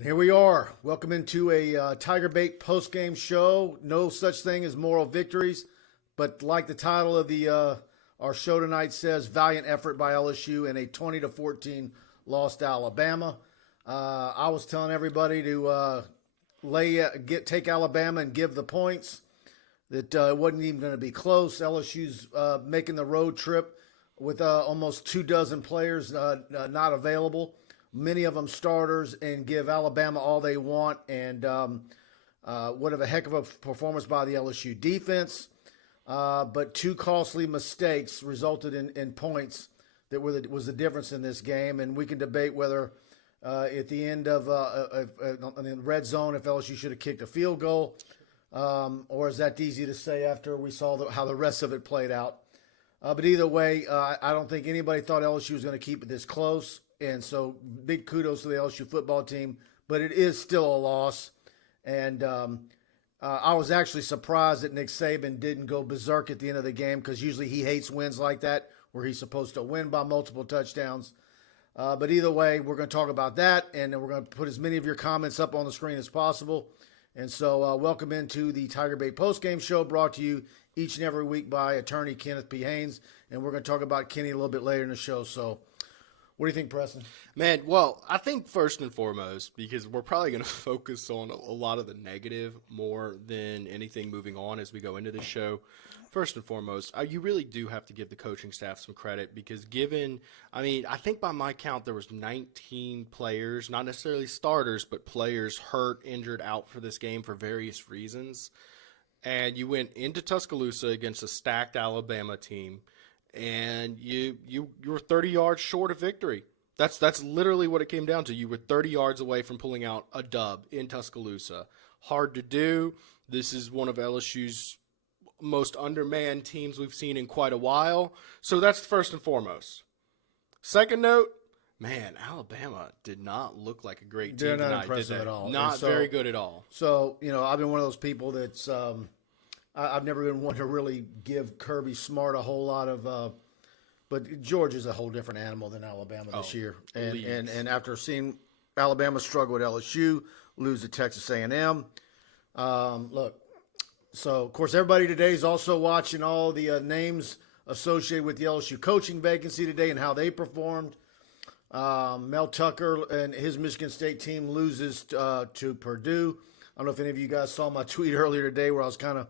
And here we are. Welcome into a TigerBait postgame show. No such thing as moral victories, but like the title of our show tonight says, valiant effort by LSU in a 20-14 loss to Alabama. I was telling everybody to take Alabama and give the points. That it wasn't even going to be close. LSU's making the road trip with almost 24 players not available. Many of them starters, and give Alabama all they want. And what a heck of a performance by the LSU defense. But two costly mistakes resulted in points that was the difference in this game. And we can debate whether at the end of in the red zone, if LSU should have kicked a field goal, or is that easy to say after we saw how the rest of it played out. But either way, I don't think anybody thought LSU was going to keep it this close. And so big kudos to the LSU football team, but it is still a loss. And I was actually surprised that Nick Saban didn't go berserk at the end of the game, because usually he hates wins like that where he's supposed to win by multiple touchdowns. But either way, we're going to talk about that, and then we're going to put as many of your comments up on the screen as possible. And so welcome into the TigerBait postgame show, brought to you each and every week by attorney Kenneth P. Haynes. And we're going to talk about Kenny a little bit later in the show. So what do you think, Preston? Man, well, I think first and foremost, because we're probably going to focus on a lot of the negative more than anything moving on as we go into this show. First and foremost, you really do have to give the coaching staff some credit, because I think by my count there was 19 players, not necessarily starters, but players hurt, injured, out for this game for various reasons. And you went into Tuscaloosa against a stacked Alabama team, and you were 30 yards short of victory. That's literally what it came down to. You were 30 yards away from pulling out a dub in Tuscaloosa. Hard to do. This is one of LSU's most undermanned teams we've seen in quite a while. So that's first and foremost. Second note, man, Alabama did not look like a great team tonight. They're not impressive at all. Not very good at all. So, I've been one of those people that's I've never been one to really give Kirby Smart a whole lot of but George is a whole different animal than Alabama this year. And after seeing Alabama struggle with LSU, lose to Texas A&M, look, so of course everybody today is also watching all the names associated with the LSU coaching vacancy today and how they performed. Mel Tucker and his Michigan State team loses to Purdue. I don't know if any of you guys saw my tweet earlier today where I was kind of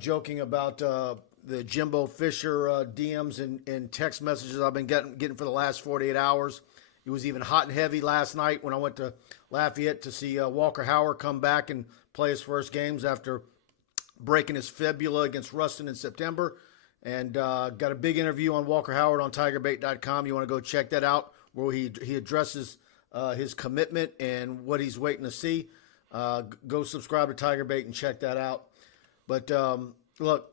joking about the Jimbo Fisher DMs and text messages I've been getting for the last 48 hours. It was even hot and heavy last night when I went to Lafayette to see Walker Howard come back and play his first games after breaking his fibula against Ruston in September. And got a big interview on Walker Howard on TigerBait.com. You want to go check that out, where he addresses his commitment and what he's waiting to see. Go subscribe to TigerBait and check that out. But look,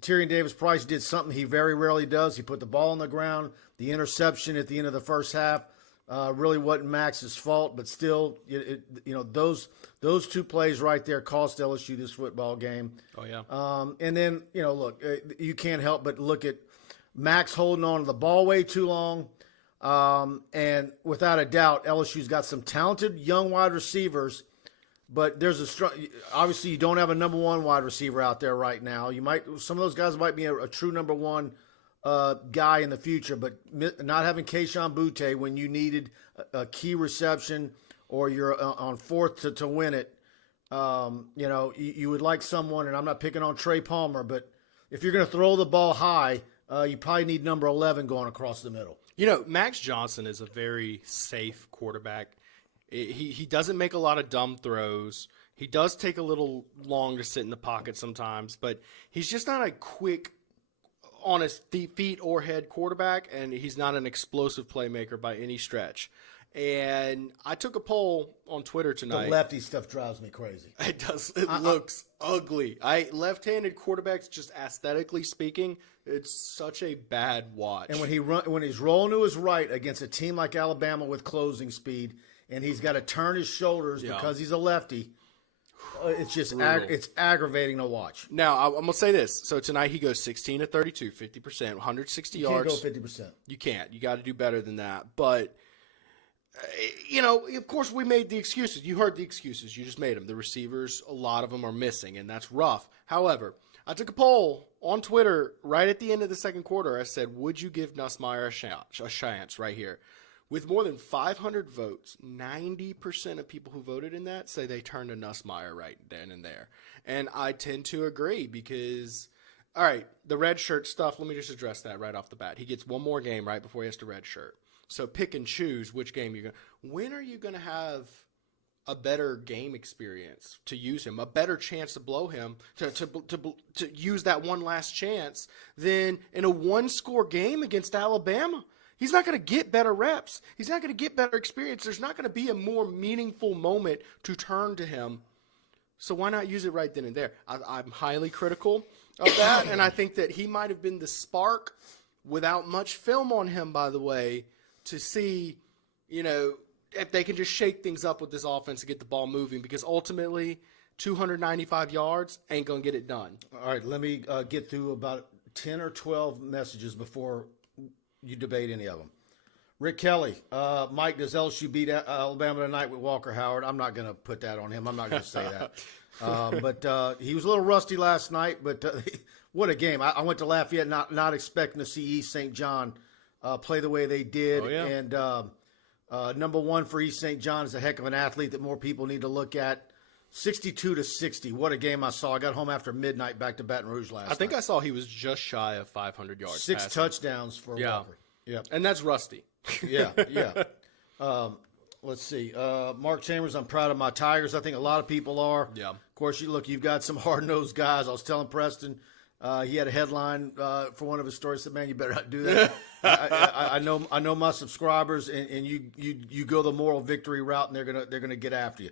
Tyrion Davis-Price did something he very rarely does. He put the ball on the ground. The interception at the end of the first half really wasn't Max's fault, but still, those two plays right there cost LSU this football game. Oh, yeah. And then, look, you can't help but look at Max holding on to the ball way too long. And without a doubt, LSU's got some talented young wide receivers, but obviously you don't have a number one wide receiver out there right now. Some of those guys might be a true number one guy in the future, but not having Kayshon Boutte when you needed a key reception or you're on fourth to win it, you would like someone, and I'm not picking on Trey Palmer, but if you're going to throw the ball high, you probably need number 11 going across the middle. Max Johnson is a very safe quarterback. He doesn't make a lot of dumb throws. He does take a little long to sit in the pocket sometimes, but he's just not a quick, on his feet or head quarterback, and he's not an explosive playmaker by any stretch. And I took a poll on Twitter tonight. The lefty stuff drives me crazy. It does. It looks ugly. Left-handed quarterbacks, just aesthetically speaking, it's such a bad watch. And when he's rolling to his right against a team like Alabama with closing speed, and he's got to turn his shoulders because he's a lefty, it's just it's aggravating to watch. Now, I'm going to say this. So tonight he goes 16 to 32, 50%, 160 yards. You can't go 50%. You can't. You got to do better than that. But of course we made the excuses. You heard the excuses. You just made them. The receivers, a lot of them are missing, and that's rough. However, I took a poll on Twitter right at the end of the second quarter. I said, would you give Nussmeier a chance right here? With more than 500 votes, 90% of people who voted in that say they turned to Nussmeier right then and there. And I tend to agree because, all right, the red shirt stuff, let me just address that right off the bat. He gets one more game right before he has to red shirt. So pick and choose which game you're going to. When are you going to have a better game experience to use him, a better chance to blow him, to use that one last chance than in a one-score game against Alabama? He's not going to get better reps. He's not going to get better experience. There's not going to be a more meaningful moment to turn to him. So why not use it right then and there? I'm highly critical of that, and I think that he might have been the spark, without much film on him, by the way, to see, if they can just shake things up with this offense and get the ball moving, because ultimately 295 yards ain't going to get it done. All right, let me get through about 10 or 12 messages before you debate any of them. Rick Kelly, Mike, does LSU beat Alabama tonight with Walker Howard? I'm not going to put that on him. I'm not going to say that. But he was a little rusty last night, but what a game. I went to Lafayette not expecting to see East St. John play the way they did. Oh, yeah. And number one for East St. John is a heck of an athlete that more people need to look at. 62-60. What a game I saw. I got home after midnight back to Baton Rouge last night. I think I saw he was just shy of 500 yards. 6 touchdowns for Walker. Yeah. And that's rusty. Yeah. Let's see. Mark Chambers, I'm proud of my Tigers. I think a lot of people are. Yeah. Of course, you've got some hard-nosed guys. I was telling Preston, he had a headline for one of his stories. Said, "Man, you better not do that." I know my subscribers, and you go the moral victory route, and they're gonna get after you.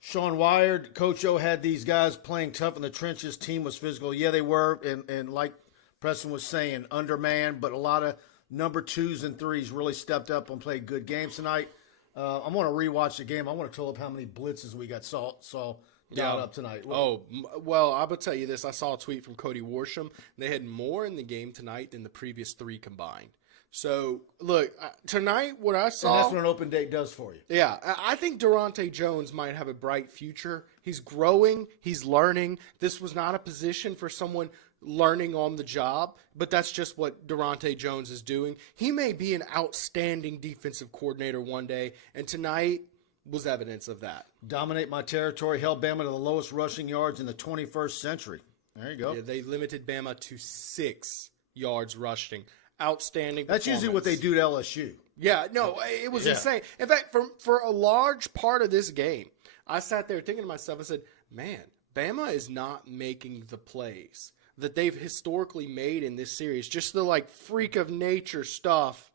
Sean Wired, Coach O had these guys playing tough in the trenches. Team was physical. Yeah, they were, and like Preston was saying, undermanned, but a lot of number 2s and 3s really stepped up and played good games tonight. I want to rewatch the game. I want to tell up how many blitzes we got saw dialed up tonight. Oh, well, I will tell you this. I saw a tweet from Cody Worsham. They had more in the game tonight than the previous 3 combined. So, look, tonight what I saw... And that's what an open date does for you. Yeah, I think Durante Jones might have a bright future. He's growing. He's learning. This was not a position for someone learning on the job, but that's just what Durante Jones is doing. He may be an outstanding defensive coordinator one day, and tonight was evidence of that. Dominate my territory, held Bama to the lowest rushing yards in the 21st century. There you go. Yeah, they limited Bama to 6 yards rushing. Outstanding. That's usually what they do to LSU. Yeah, no, it was insane. In fact, for a large part of this game, I sat there thinking to myself, I said, man, Bama is not making the plays that they've historically made in this series. Just the freak of nature stuff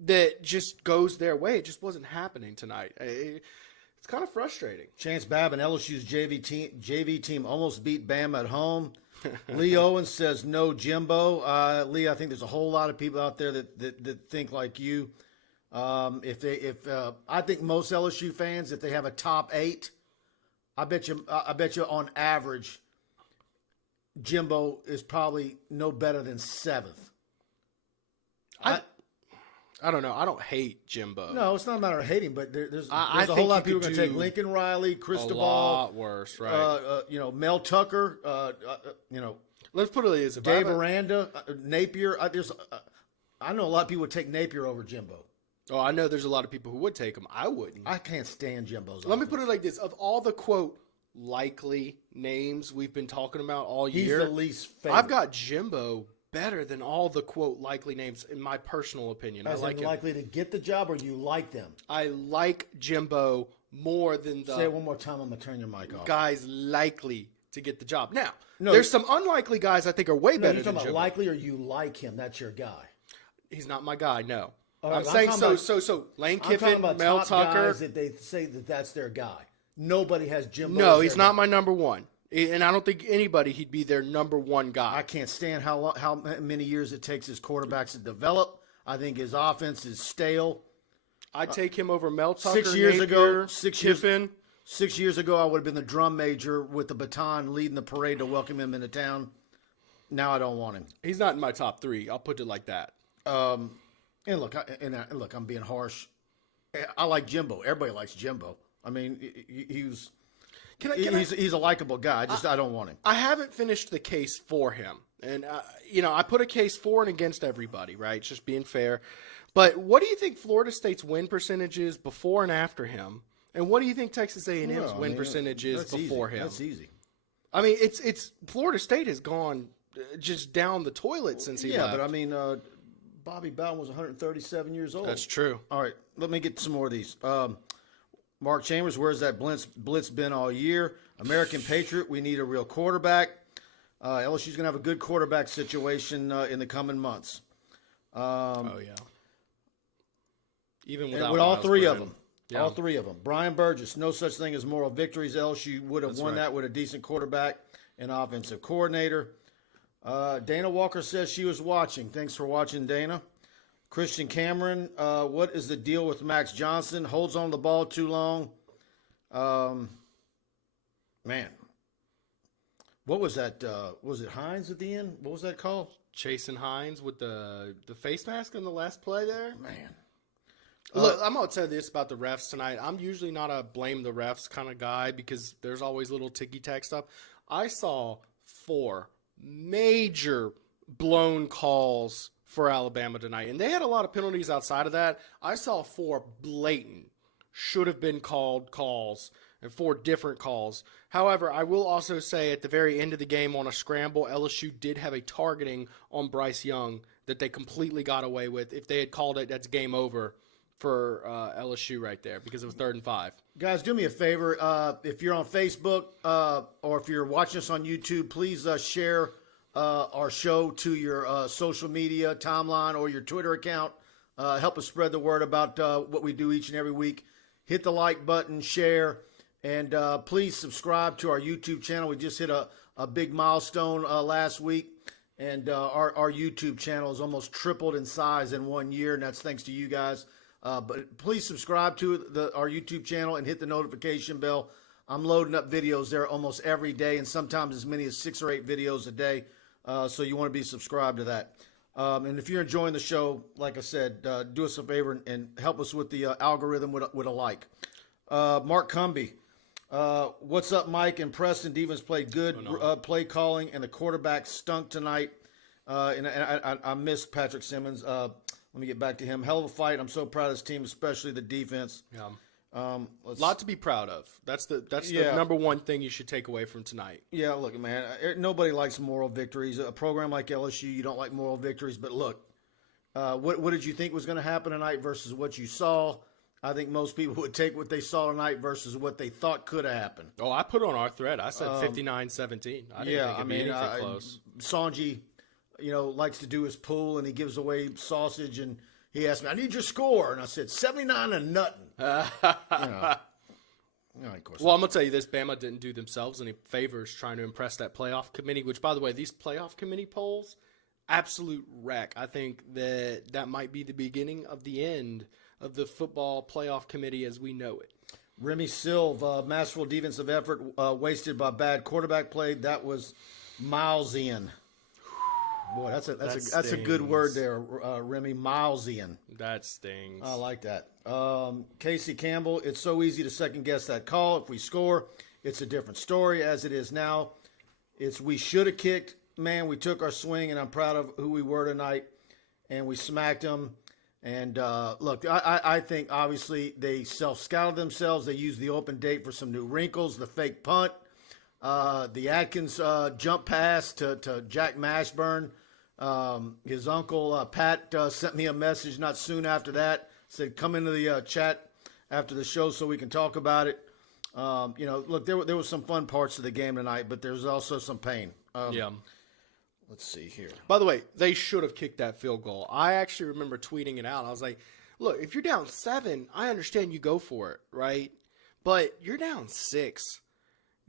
that just goes their way. It just wasn't happening tonight. It's kind of frustrating. Chance Babb and LSU's JV team almost beat Bama at home. Lee Owens says no Jimbo. Lee, I think there's a whole lot of people out there that think like you. I think most LSU fans, if they have a top 8, I bet you on average, Jimbo is probably no better than 7th. I don't know. I don't hate Jimbo. No, it's not a matter of hating, but there's a whole lot of people going to take Lincoln Riley, Cristobal. A lot worse, right? Mel Tucker. Let's put it like this: Dave Aranda, Napier. I know a lot of people would take Napier over Jimbo. Oh, I know there's a lot of people who would take him. I wouldn't. I can't stand Jimbo's. Let me put it like this: of all the quote likely names we've been talking about all year, he's the least favorite. I've got Jimbo better than all the quote likely names in my personal opinion. As I like him. Likely to get the job, or you like them? I like Jimbo more than the. Say it one more time. I'm gonna turn your mic off. Guys likely to get the job. Now, there's some unlikely guys I think are way better than Jimbo. You're talking about likely, or you like him? That's your guy. He's not my guy. No. Right, I'm saying so. Lane Kiffin, Mel Tucker. Guys that they say that's their guy. Nobody has Jimbo. No, he's not my number one. And I don't think he'd be their number one guy. I can't stand how many years it takes his quarterbacks to develop. I think his offense is stale. I'd take him over Mel Tucker, 6 years Napier, ago, Kiffin. 6 years ago, I would have been the drum major with the baton leading the parade to welcome him into town. Now I don't want him. He's not in my top 3. I'll put it like that. And look, I'm being harsh. I like Jimbo. Everybody likes Jimbo. I mean, he's a likable guy. I don't want him. I haven't finished the case for him. And, I put a case for and against everybody, right? It's just being fair. But what do you think Florida State's win percentage is before and after him? And what do you think Texas A&M's win percentage is before him? That's easy. I mean, it's Florida State has gone just down the toilet since he left. Yeah, but I mean, Bobby Bowden was 137 years old. That's true. All right, let me get some more of these. Mark Chambers, where's that blitz been all year? American Patriot, we need a real quarterback. LSU's going to have a good quarterback situation in the coming months. Even with all three of them. Yeah. All three of them. Brian Burgess, no such thing as moral victories. LSU would have won that with a decent quarterback and offensive coordinator. Dana Walker says she was watching. Thanks for watching, Dana. Christian Cameron, what is the deal with Max Johnson? Holds on the ball too long. Man. What was that? Was it Hines at the end? What was that called? Chasen Hines with the face mask on the last play there? Man. Look, I'm going to tell you this about the refs tonight. I'm usually not a blame the refs kind of guy because there's always little ticky-tack stuff. I saw 4 major blown calls for Alabama tonight, and they had a lot of penalties outside of that. I saw 4 blatant should have been called calls and 4 different calls. However, I will also say at the very end of the game on a scramble, LSU did have a targeting on Bryce Young that they completely got away with. If they had called it, that's game over for LSU right there because it was 3rd and 5. Guys, do me a favor. If you're on Facebook or if you're watching us on YouTube, please share our show to your social media timeline or your Twitter account. Help us spread the word about what we do each and every week. Hit the like button, share, and please subscribe to our YouTube channel. We just hit a big milestone last week, and our YouTube channel has almost tripled in size in 1 year, and that's thanks to you guys. But please subscribe to our YouTube channel and hit the notification bell. I'm loading up videos there almost every day, and sometimes as many as 6 or 8 videos a day. So you want to be subscribed to that. And if you're enjoying the show, like I said, do us a favor and help us with the algorithm with a like. Marc Cumble, what's up, Mike and Preston? Defense played good play calling, and the quarterback stunk tonight. And I missed Patrick Simmons. Let me get back to him. Hell of a fight. I'm so proud of this team, especially the defense. Yeah. A lot to be proud of. That's the number one thing you should take away from tonight. Yeah, look, man, nobody likes moral victories. A program like LSU, you don't like moral victories. But look, what did you think was going to happen tonight versus what you saw? I think most people would take what they saw tonight versus what they thought could have happened. Oh, I put on our thread. I said 59-17. I didn't think it'd be anything close. Sanji, likes to do his pool, and he gives away sausage, and he asked me, I need your score. And I said, 79 and nothing. Of course well, I'm going to tell you this. Bama didn't do themselves any favors trying to impress that playoff committee, which, by the way, these playoff committee polls, absolute wreck. I think that might be the beginning of the end of the football playoff committee as we know it. Remy Sylve, masterful defensive effort wasted by bad quarterback play. That was Milesian. Boy, that's a good word there, Remy. Milesian. That stings. I like that. Casey Campbell, it's so easy to second-guess that call. If we score, it's a different story. As it is now, we should have kicked. Man, we took our swing, and I'm proud of who we were tonight, and we smacked them. And, look, I think, obviously, they self-scouted themselves. They used the open date for some new wrinkles, the fake punt, the Atkins jump pass to Jack Mashburn. His uncle, Pat, sent me a message not soon after that, said, come into the chat after the show so we can talk about it. Look, there was some fun parts of the game tonight, but there's also some pain. Yeah. Let's see here. By the way, they should have kicked that field goal. I actually remember tweeting it out. I was like, look, if you're down 7, I understand you go for it, right? But you're down 6.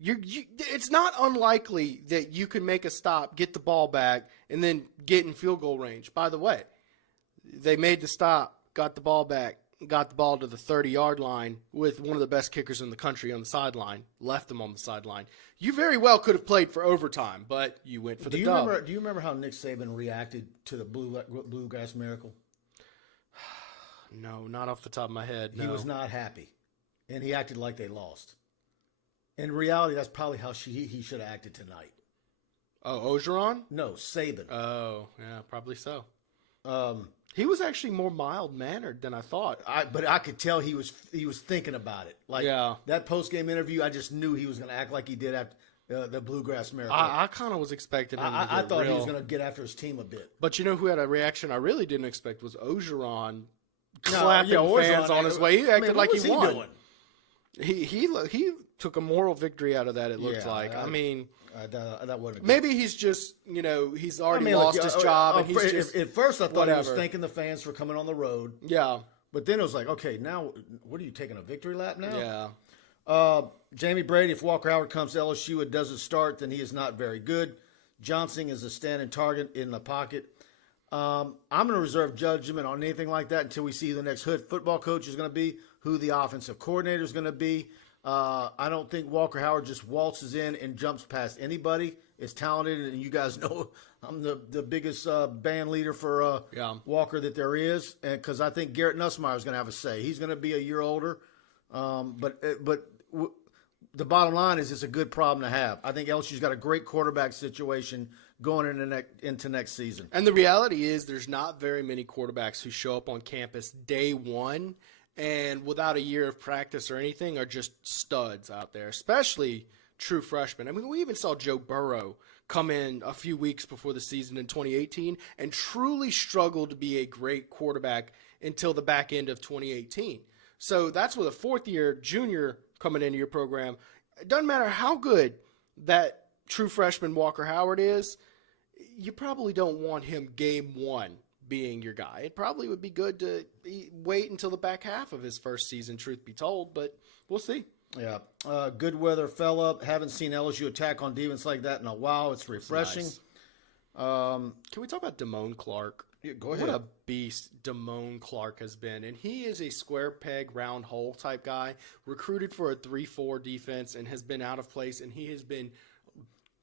It's not unlikely that you can make a stop, get the ball back, and then get in field goal range. By the way, they made the stop, got the ball back, got the ball to the 30-yard line with one of the best kickers in the country on the sideline, left them on the sideline. You very well could have played for overtime, but you went for the dub. Do you remember how Nick Saban reacted to the Bluegrass Miracle? No, not off the top of my head. He no. was not happy, and he acted like they lost. In reality, that's probably how he should have acted tonight. Oh, Ogeron? No, Saban. Oh, yeah, probably so. He was actually more mild-mannered than I thought. But I could tell he was thinking about it. Like that post-game interview, I just knew he was going to act like he did after the Bluegrass Marathon. I kind of was expecting him to get I thought real. he was going to get after his team a bit. But you know who had a reaction I really didn't expect was Ogeron clapping fans on his way. He acted like he won. Doing? He took a moral victory out of that, it looked like. I mean, that wasn't maybe he's just, he's already lost his job. And he's just, at first, I thought whatever. he was thanking the fans for coming on the road. Yeah. But then it was like, okay, now, what are you, taking a victory lap now? Yeah. Jamie Brady, if Walker Howard comes to LSU and doesn't start, then he is not very good. Johnson is a standing target in the pocket. I'm going to reserve judgment on anything like that until we see who the next Hood football coach is going to be, who the offensive coordinator is going to be. I don't think Walker Howard just waltzes in and jumps past anybody. It's talented, and you guys know I'm the biggest band leader for Walker that there is, because I think Garrett Nussmeier is going to have a say. He's going to be a year older, but the bottom line is it's a good problem to have. I think LSU's got a great quarterback situation going into next season. And the reality is there's not very many quarterbacks who show up on campus day one and without a year of practice or anything are just studs out there, especially true freshmen. I mean, we even saw Joe Burrow come in a few weeks before the season in 2018 and truly struggle to be a great quarterback until the back end of 2018. So that's with a fourth-year junior coming into your program. It doesn't matter how good that true freshman Walker Howard is, you probably don't want him game one being your guy. It probably would be good to wait until the back half of his first season, truth be told, but we'll see. Yeah. Good weather fell up. Haven't seen LSU attack on defense like that in a while. It's refreshing. Nice. Can we talk about Damone Clark? Yeah, go ahead. What a beast Damone Clark has been. And he is a square peg, round hole type guy, recruited for a 3-4 defense and has been out of place, and he has been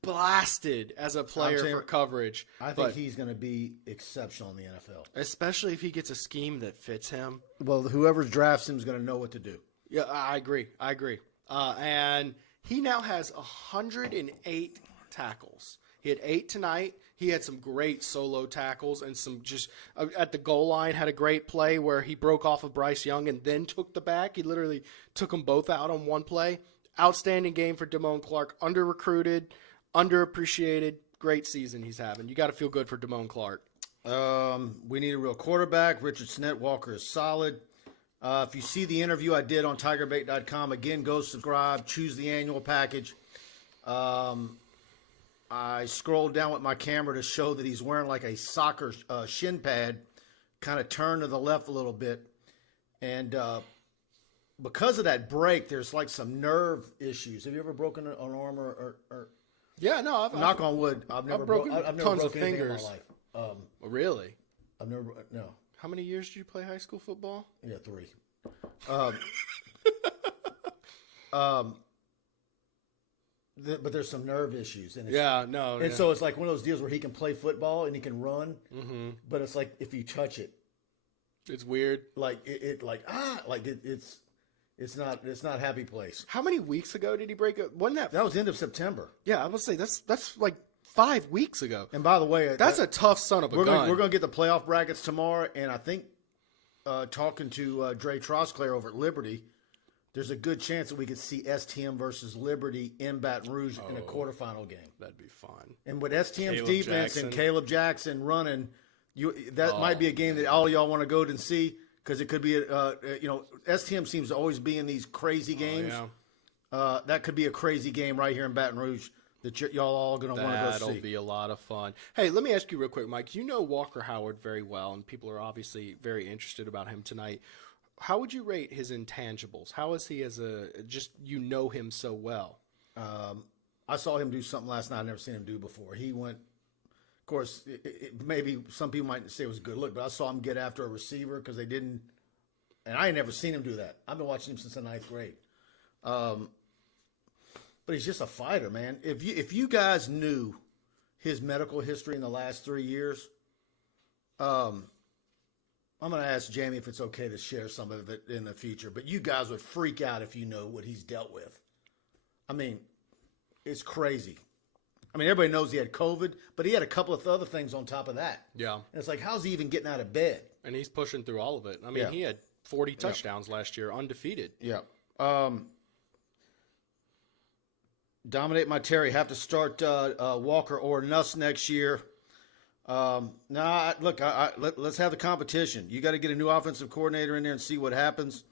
blasted as a player for coverage. I think he's going to be exceptional in the NFL. Especially if he gets a scheme that fits him. Well, whoever drafts him is going to know what to do. Yeah, I agree. And he now has 108 tackles. He had 8 tonight. He had some great solo tackles and some just at the goal line had a great play where he broke off of Bryce Young and then took the back. He literally took them both out on one play. Outstanding game for Damone Clark. Under-recruited, underappreciated. Great season he's having. You got to feel good for Damone Clark. We need a real quarterback. Richard Snett Walker is solid. If you see the interview I did on TigerBait.com, again, go subscribe, choose the annual package. I scrolled down with my camera to show that he's wearing like a soccer shin pad, kind of turned to the left a little bit. And because of that break, there's like some nerve issues. Have you ever broken an arm or Yeah, no. knock on wood. I've never broken tons of broken anything fingers. in my life. Really? I've never, no. How many years did you play high school football? Yeah, 3. But there's some nerve issues. And so it's like one of those deals where he can play football and he can run, but it's like if you touch it, it's weird. Like it's not a happy place. How many weeks ago did he break it? Wasn't that was the end of September? Yeah, I would say that's like 5 weeks ago. And by the way, that's a tough son of a gun. We're going to get the playoff brackets tomorrow, and I think talking to Dre Trosclair over at Liberty, there's a good chance that we could see STM versus Liberty in Baton Rouge in a quarterfinal game. That'd be fun. And with STM's defense and Caleb Jackson running, might be a game that all y'all want to go and see because it could be STM seems to always be in these crazy games. That could be a crazy game right here in Baton Rouge that y'all all going to want to go see. That'll be a lot of fun. Hey, let me ask you real quick, Mike. You know Walker Howard very well, and people are obviously very interested about him tonight. How would you rate his intangibles? How is he as him so well? I saw him do something last night I've never seen him do before. He went, of course, maybe some people might say it was a good look, but I saw him get after a receiver because they didn't, and I ain't never seen him do that. I've been watching him since the 9th grade. But he's just a fighter, man. If you guys knew his medical history in the last 3 years, I'm going to ask Jamie if it's okay to share some of it in the future, but you guys would freak out if you know what he's dealt with. I mean, it's crazy. I mean, everybody knows he had COVID, but he had a couple of other things on top of that. Yeah. And it's like, how's he even getting out of bed? And he's pushing through all of it. I mean, he had 40 touchdowns last year, undefeated. Yeah. Dominate my Terry. Have to start Walker or Nuss next year. Look, let's have the competition. You got to get a new offensive coordinator in there and see what happens.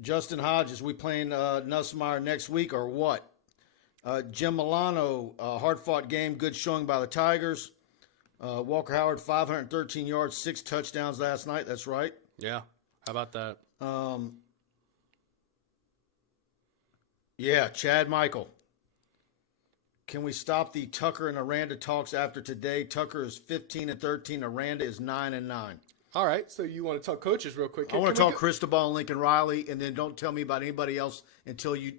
Justin Hodges, we playing Nussmeier next week or what? Jim Milano, hard-fought game, good showing by the Tigers. Walker Howard, 513 yards, 6 touchdowns last night. That's right. Yeah. How about that? Yeah, Chad Michael. Can we stop the Tucker and Aranda talks after today? Tucker is 15-13. Aranda is 9-9. All right. So you want to talk coaches real quick? I want to talk Cristobal and Lincoln Riley, and then don't tell me about anybody else until you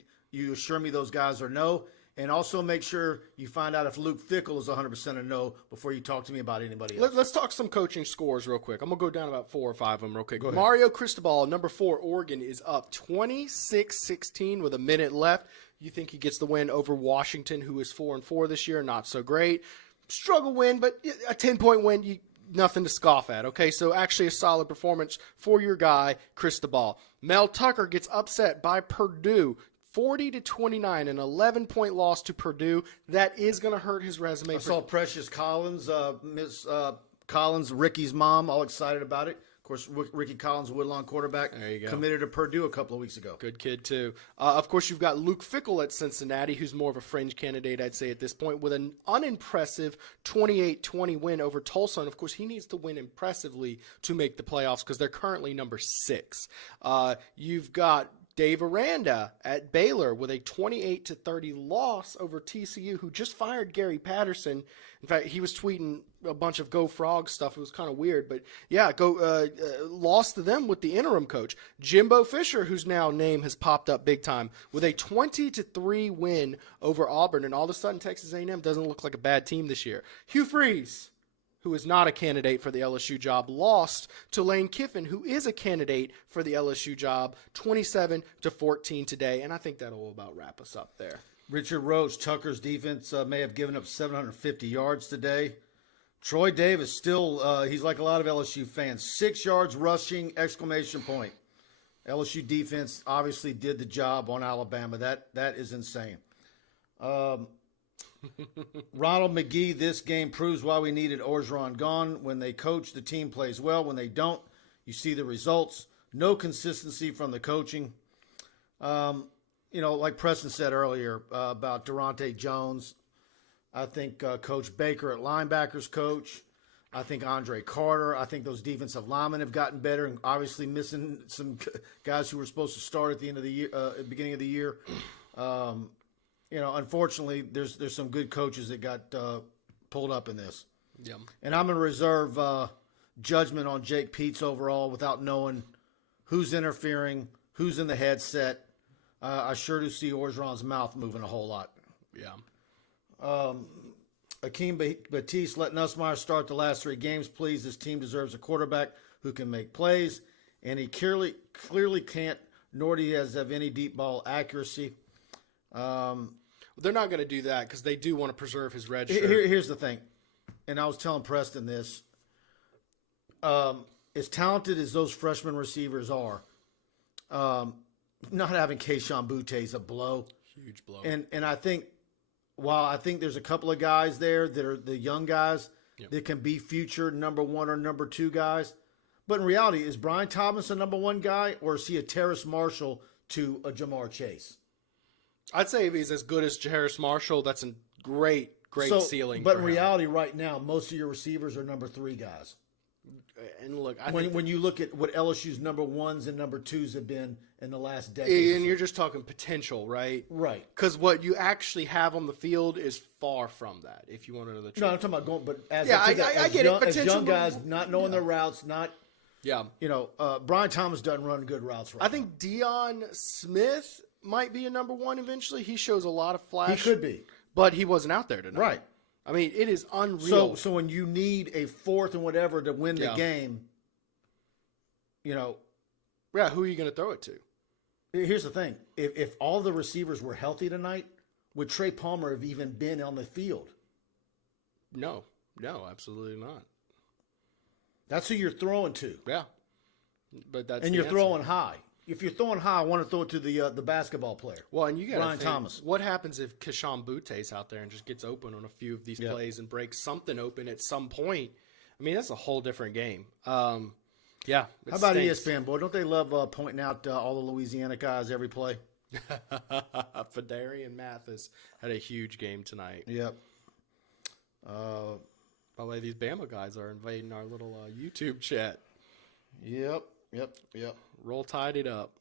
assure me those guys are no. And also make sure you find out if Luke Fickell is 100% a no before you talk to me about anybody else. Let's talk some coaching scores real quick. I'm going to go down about 4 or 5 of them real quick. Go ahead. Mario Cristobal, number 4, Oregon, is up 26-16 with a minute left. You think he gets the win over Washington, who is 4-4 this year? Not so great. Struggle win, but a 10-point win, nothing to scoff at. Okay, so actually a solid performance for your guy, Cristobal. Mel Tucker gets upset by Purdue, 40-29, an 11-point loss to Purdue. That is going to hurt his resume. I saw Precious Collins, Miss Collins, Ricky's mom, all excited about it. Of course, Ricky Collins, Woodlawn quarterback, there you go. Committed to Purdue a couple of weeks ago. Good kid, too. Of course, you've got Luke Fickell at Cincinnati, who's more of a fringe candidate, I'd say, at this point, with an unimpressive 28-20 win over Tulsa. And, of course, he needs to win impressively to make the playoffs because they're currently number 6. You've got Dave Aranda at Baylor with a 28-30 loss over TCU, who just fired Gary Patterson. In fact, he was tweeting a bunch of Go Frogs stuff. It was kind of weird, but yeah, lost to them with the interim coach. Jimbo Fisher, whose now name has popped up big time, with a 20-3 win over Auburn, and all of a sudden Texas A&M doesn't look like a bad team this year. Hugh Freeze, who is not a candidate for the LSU job, lost to Lane Kiffin, who is a candidate for the LSU job, 27-14 today, and I think that'll about wrap us up there. Richard Roach, Tucker's defense may have given up 750 yards today. Troy Davis still, he's like a lot of LSU fans, 6 yards rushing, exclamation point. LSU defense obviously did the job on Alabama. That is insane. Ronald McGee, this game proves why we needed Orgeron gone. When they coach, the team plays well. When they don't, you see the results. No consistency from the coaching. Like Preston said earlier about Durante Jones, I think Coach Baker at linebackers coach. I think Andre Carter. I think those defensive linemen have gotten better, and obviously missing some guys who were supposed to start at the end of the year, at the beginning of the year. Unfortunately, there's some good coaches that got pulled up in this. Yeah. And I'm going to reserve judgment on Jake Peets overall without knowing who's interfering, who's in the headset. I sure do see Orgeron's mouth moving a whole lot. Yeah. Akeem Batiste, let Nussmeier start the last 3 games, please. This team deserves a quarterback who can make plays, and he clearly can't, nor do he have any deep ball accuracy. They're not going to do that because they do want to preserve his red shirt. Here's the thing, and I was telling Preston this. As talented as those freshman receivers are, not having Keyshawn Butte is a blow. Huge blow. And I think, while I think there's a couple of guys there that are the young guys that can be future number 1 or number 2 guys, but in reality, is Brian Thomas a number 1 guy, or is he a Terrace Marshall to a Jamar Chase? I'd say if he's as good as Harris Marshall, that's a great ceiling. But in reality, right now, most of your receivers are number 3 guys. And look, when you look at what LSU's number 1s and number 2s have been in the last decade, and you're just talking potential, right? Right. Because what you actually have on the field is far from that. If you want to know the truth. No, I'm talking about going, but as I get it. As young guys, not knowing their routes, not. Yeah. Brian Thomas doesn't run good routes right I think Deion Smith might be a number 1 eventually. He shows a lot of flash. He could be. But he wasn't out there tonight. Right. I mean, it is unreal. So when you need a fourth and whatever to win the game, yeah, who are you going to throw it to? Here's the thing. If all the receivers were healthy tonight, would Trey Palmer have even been on the field? No, absolutely not. That's who you're throwing to. Yeah. But that's you're throwing high. If you're throwing high, I want to throw it to the basketball player. Well, and you got Ryan Thomas. What happens if Keyshawn Butte's out there and just gets open on a few of these plays and breaks something open at some point? I mean, that's a whole different game. Yeah. How about ESPN, boy? Don't they love pointing out all the Louisiana guys every play? Fedarian Mathis had a huge game tonight. Yep. By the way, these Bama guys are invading our little YouTube chat. Yep. Roll Tide it up.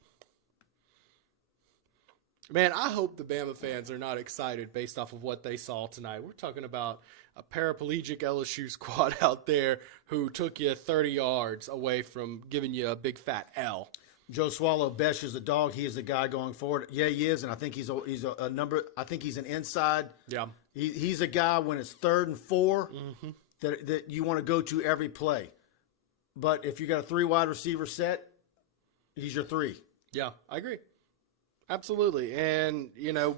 Man, I hope the Bama fans are not excited based off of what they saw tonight. We're talking about a paraplegic LSU squad out there who took you 30 yards away from giving you a big fat L. Joe Swallow Besh is the dog. He is the guy going forward. Yeah, he is, and I think he's a number. I think he's an inside. Yeah, he's a guy when it's 3rd and 4 that you want to go to every play. But if you got a 3 wide receiver set, he's your 3. Yeah, I agree. Absolutely. And,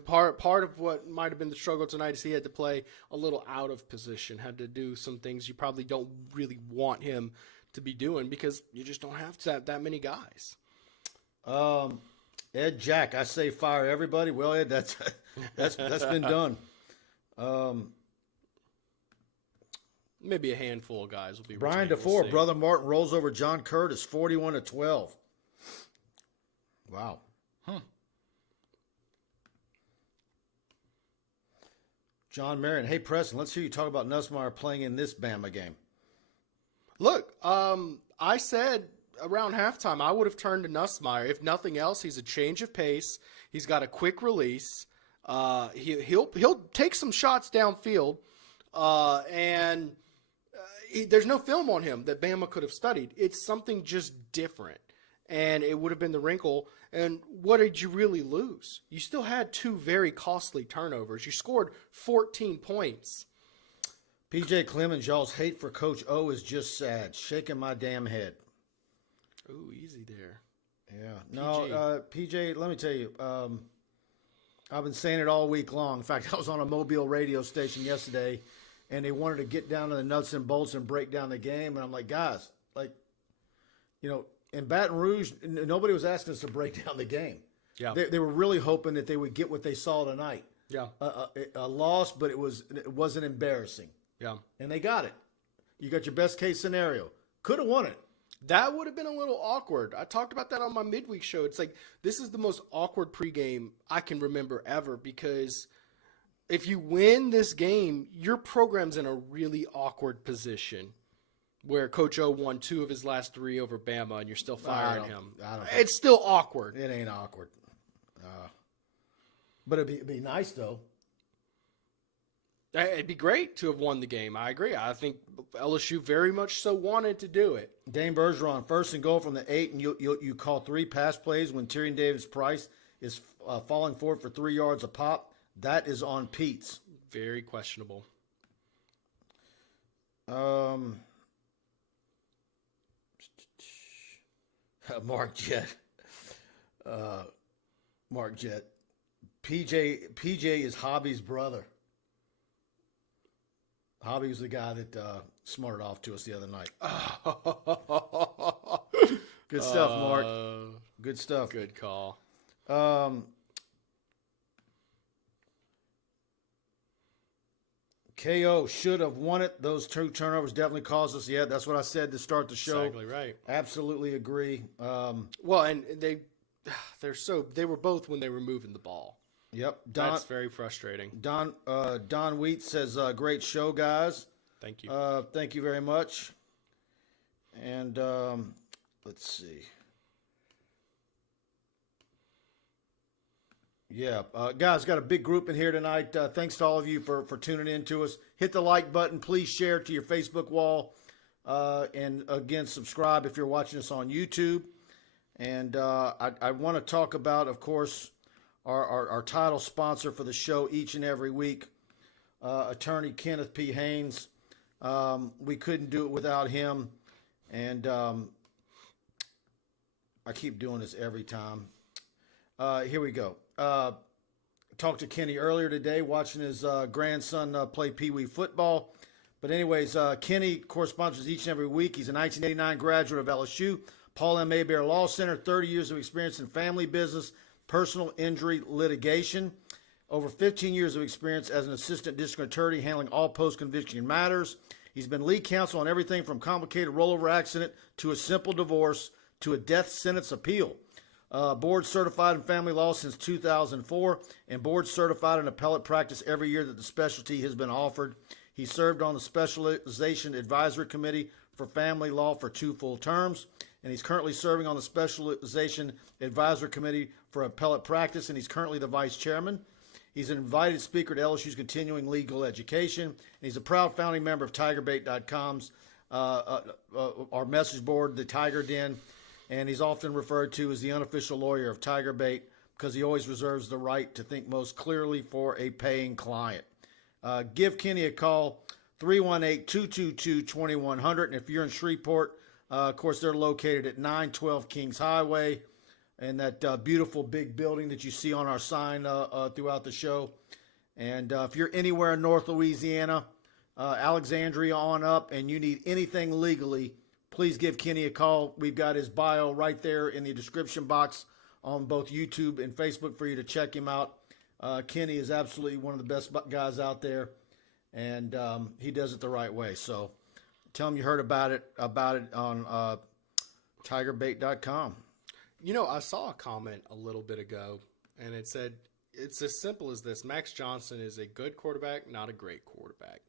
part of what might have been the struggle tonight is he had to play a little out of position, had to do some things you probably don't really want him to be doing because you just don't have that many guys. Ed Jack, I say fire everybody. Well, Ed, that's been done. Maybe a handful of guys will be. Brian DeFore, we'll Brother Martin rolls over John Curtis, 41-12. Wow. John Marion, hey Preston, let's hear you talk about Nussmeier playing in this Bama game. Look, I said around halftime I would have turned to Nussmeier. If nothing else, he's a change of pace. He's got a quick release. He'll take some shots downfield, and there's no film on him that Bama could have studied. It's something just different, and it would have been the wrinkle. And what did you really lose? You still had 2 very costly turnovers. You scored 14 points. PJ Clemons, y'all's hate for Coach O is just sad. Shaking my damn head. Ooh, easy there. Yeah. No, PJ, let me tell you, I've been saying it all week long. In fact, I was on a Mobile radio station yesterday, and they wanted to get down to the nuts and bolts and break down the game. And I'm like, guys, in Baton Rouge, nobody was asking us to break down the game. Yeah. They were really hoping that they would get what they saw tonight. Yeah. A loss, but it wasn't embarrassing. Yeah. And they got it. You got your best case scenario. Could have won it. That would have been a little awkward. I talked about that on my midweek show. It's like, this is the most awkward pregame I can remember ever, because if you win this game, your program's in a really awkward position where Coach O won 2 of his last 3 over Bama, and you're still firing him. It's still awkward. It ain't awkward. But it'd be nice, though. It'd be great to have won the game. I agree. I think LSU very much so wanted to do it. Dane Bergeron, 1st and goal from the 8, and you call 3 pass plays when Tyrion Davis-Price is falling forward for 3 yards a pop. That is on Pete's. Very questionable. Mark Jett. PJ is Hobby's brother. Hobby was the guy that smarted off to us the other night. Good stuff, Mark. Good stuff. Good call. KO should have won it. Those 2 turnovers definitely caused us. Yeah, that's what I said to start the show. Exactly right. Absolutely agree. Well, and they were both when they were moving the ball. Yep. That's very frustrating. Don Wheat says, great show, guys. Thank you. Thank you very much. And let's see. Yeah, guys, got a big group in here tonight. Thanks to all of you for tuning in to us. Hit the like button. Please share it to your Facebook wall. And, again, subscribe if you're watching us on YouTube. And I want to talk about, of course, our title sponsor for the show each and every week. attorney Kenneth P. Haynes. We couldn't do it without him. And I keep doing this every time. Here we go. Talked to Kenny earlier today, watching his grandson play Pee Wee football. But anyways, Kenny corresponds with each and every week. He's a 1989 graduate of LSU, Paul M. Mayberry Law Center, 30 years of experience in family business, personal injury litigation, over 15 years of experience as an assistant district attorney handling all post-conviction matters. He's been lead counsel on everything from complicated rollover accident to a simple divorce to a death sentence appeal. Board certified in family law since 2004 and board certified in appellate practice every year that the specialty has been offered. He served on the Specialization Advisory Committee for Family Law for 2 full terms, and he's currently serving on the Specialization Advisory Committee for Appellate Practice, and he's currently the vice chairman. He's an invited speaker at LSU's Continuing Legal Education, and he's a proud founding member of TigerBait.com's our message board, the Tiger Den, and he's often referred to as the unofficial lawyer of TigerBait because he always reserves the right to think most clearly for a paying client. Give Kenny a call, 318-222-2100. And if you're in Shreveport, of course, they're located at 912 Kings Highway and that beautiful big building that you see on our sign throughout the show. And if you're anywhere in North Louisiana, Alexandria on up, and you need anything legally, please give Kenny a call. We've got his bio right there in the description box on both YouTube and Facebook for you to check him out. Kenny is absolutely one of the best guys out there, and he does it the right way. So tell him you heard about it on TigerBait.com. You know, I saw a comment a little bit ago, and it said, it's as simple as this. Max Johnson is a good quarterback, not a great quarterback.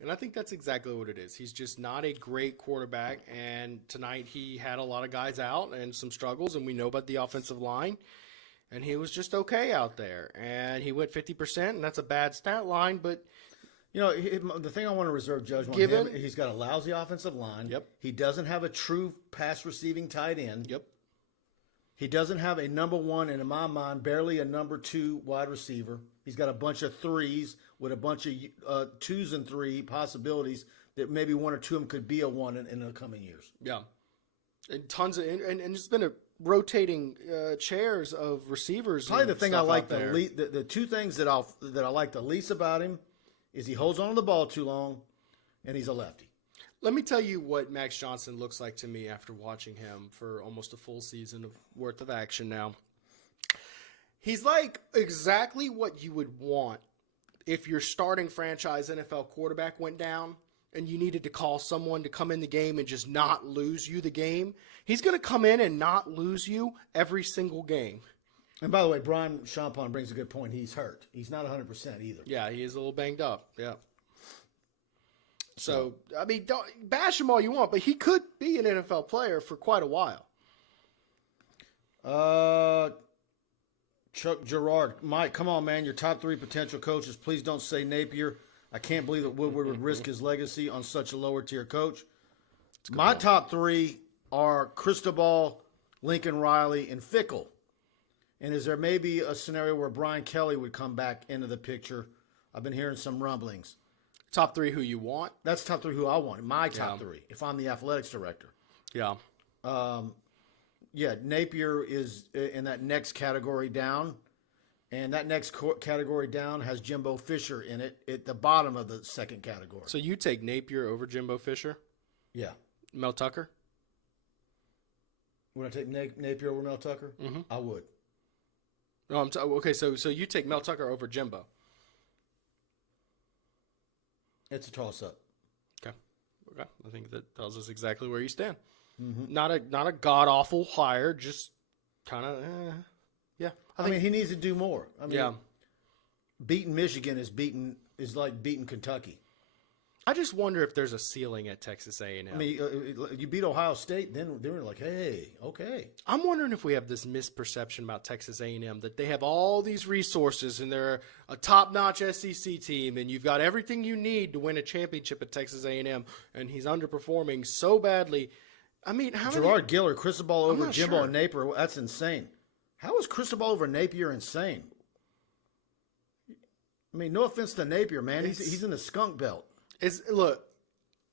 And I think that's exactly what it is. He's just not a great quarterback, and tonight he had a lot of guys out and some struggles, and we know about the offensive line. And he was just okay out there. And he went 50%, and that's a bad stat line. But, you know, the thing I want to reserve judgment on him, he's got a lousy offensive line. Yep. He doesn't have a true pass receiving tight end. Yep. He doesn't have a number one, and in my mind, barely a number 2 wide receiver. He's got a bunch of threes with a bunch of 2s and 3 possibilities that maybe 1 or 2 of them could be a 1 in the coming years. Yeah. And tons of, and it's been a rotating chairs of receivers. Probably the thing I like the 2 things that I like the least about him is he holds on to the ball too long, and he's a lefty. Let me tell you what Max Johnson looks like to me after watching him for almost a full season worth of action now. He's like exactly what you would want if your starting franchise NFL quarterback went down and you needed to call someone to come in the game and just not lose you the game. He's going to come in and not lose you every single game. And by the way, Brian Champon brings a good point. He's hurt. He's not 100% either. Yeah, he is a little banged up. Yeah. So, I mean, don't bash him all you want, but he could be an NFL player for quite a while. Chuck Jerrad. Mike, come on, man. Your top 3 potential coaches. Please don't say Napier. I can't believe that Woodward would risk his legacy on such a lower-tier coach. My top 3 are Cristobal, Lincoln Riley, and Fickle. And is there maybe a scenario where Brian Kelly would come back into the picture? I've been hearing some rumblings. Top 3 who you want? That's top 3 who I want. My top 3, if I'm the athletics director. Yeah. Yeah, Napier is in that next category down. And that next category down has Jimbo Fisher in it at the bottom of the second category. So you take Napier over Jimbo Fisher? Yeah. Mel Tucker? Would I take Napier over Mel Tucker? Mm-hmm. I would. Oh, okay, so you take Mel Tucker over Jimbo. It's a toss-up. Okay. I think that tells us exactly where you stand. Mm-hmm. Not a god-awful hire, just kind of, yeah. I mean, he needs to do more. I mean, yeah. Beating Michigan is like beating Kentucky. I just wonder if there's a ceiling at Texas A&M. I mean, you beat Ohio State, then they're like, hey, okay. I'm wondering if we have this misperception about Texas A&M, that they have all these resources and they're a top-notch SEC team and you've got everything you need to win a championship at Texas A&M, and he's underperforming so badly. I mean, how Jerrad Guillory, Cristobal over Jimbo sure. and Napier, that's insane. How is Cristobal over Napier insane? I mean, no offense to Napier, man. He's in the skunk belt. Look,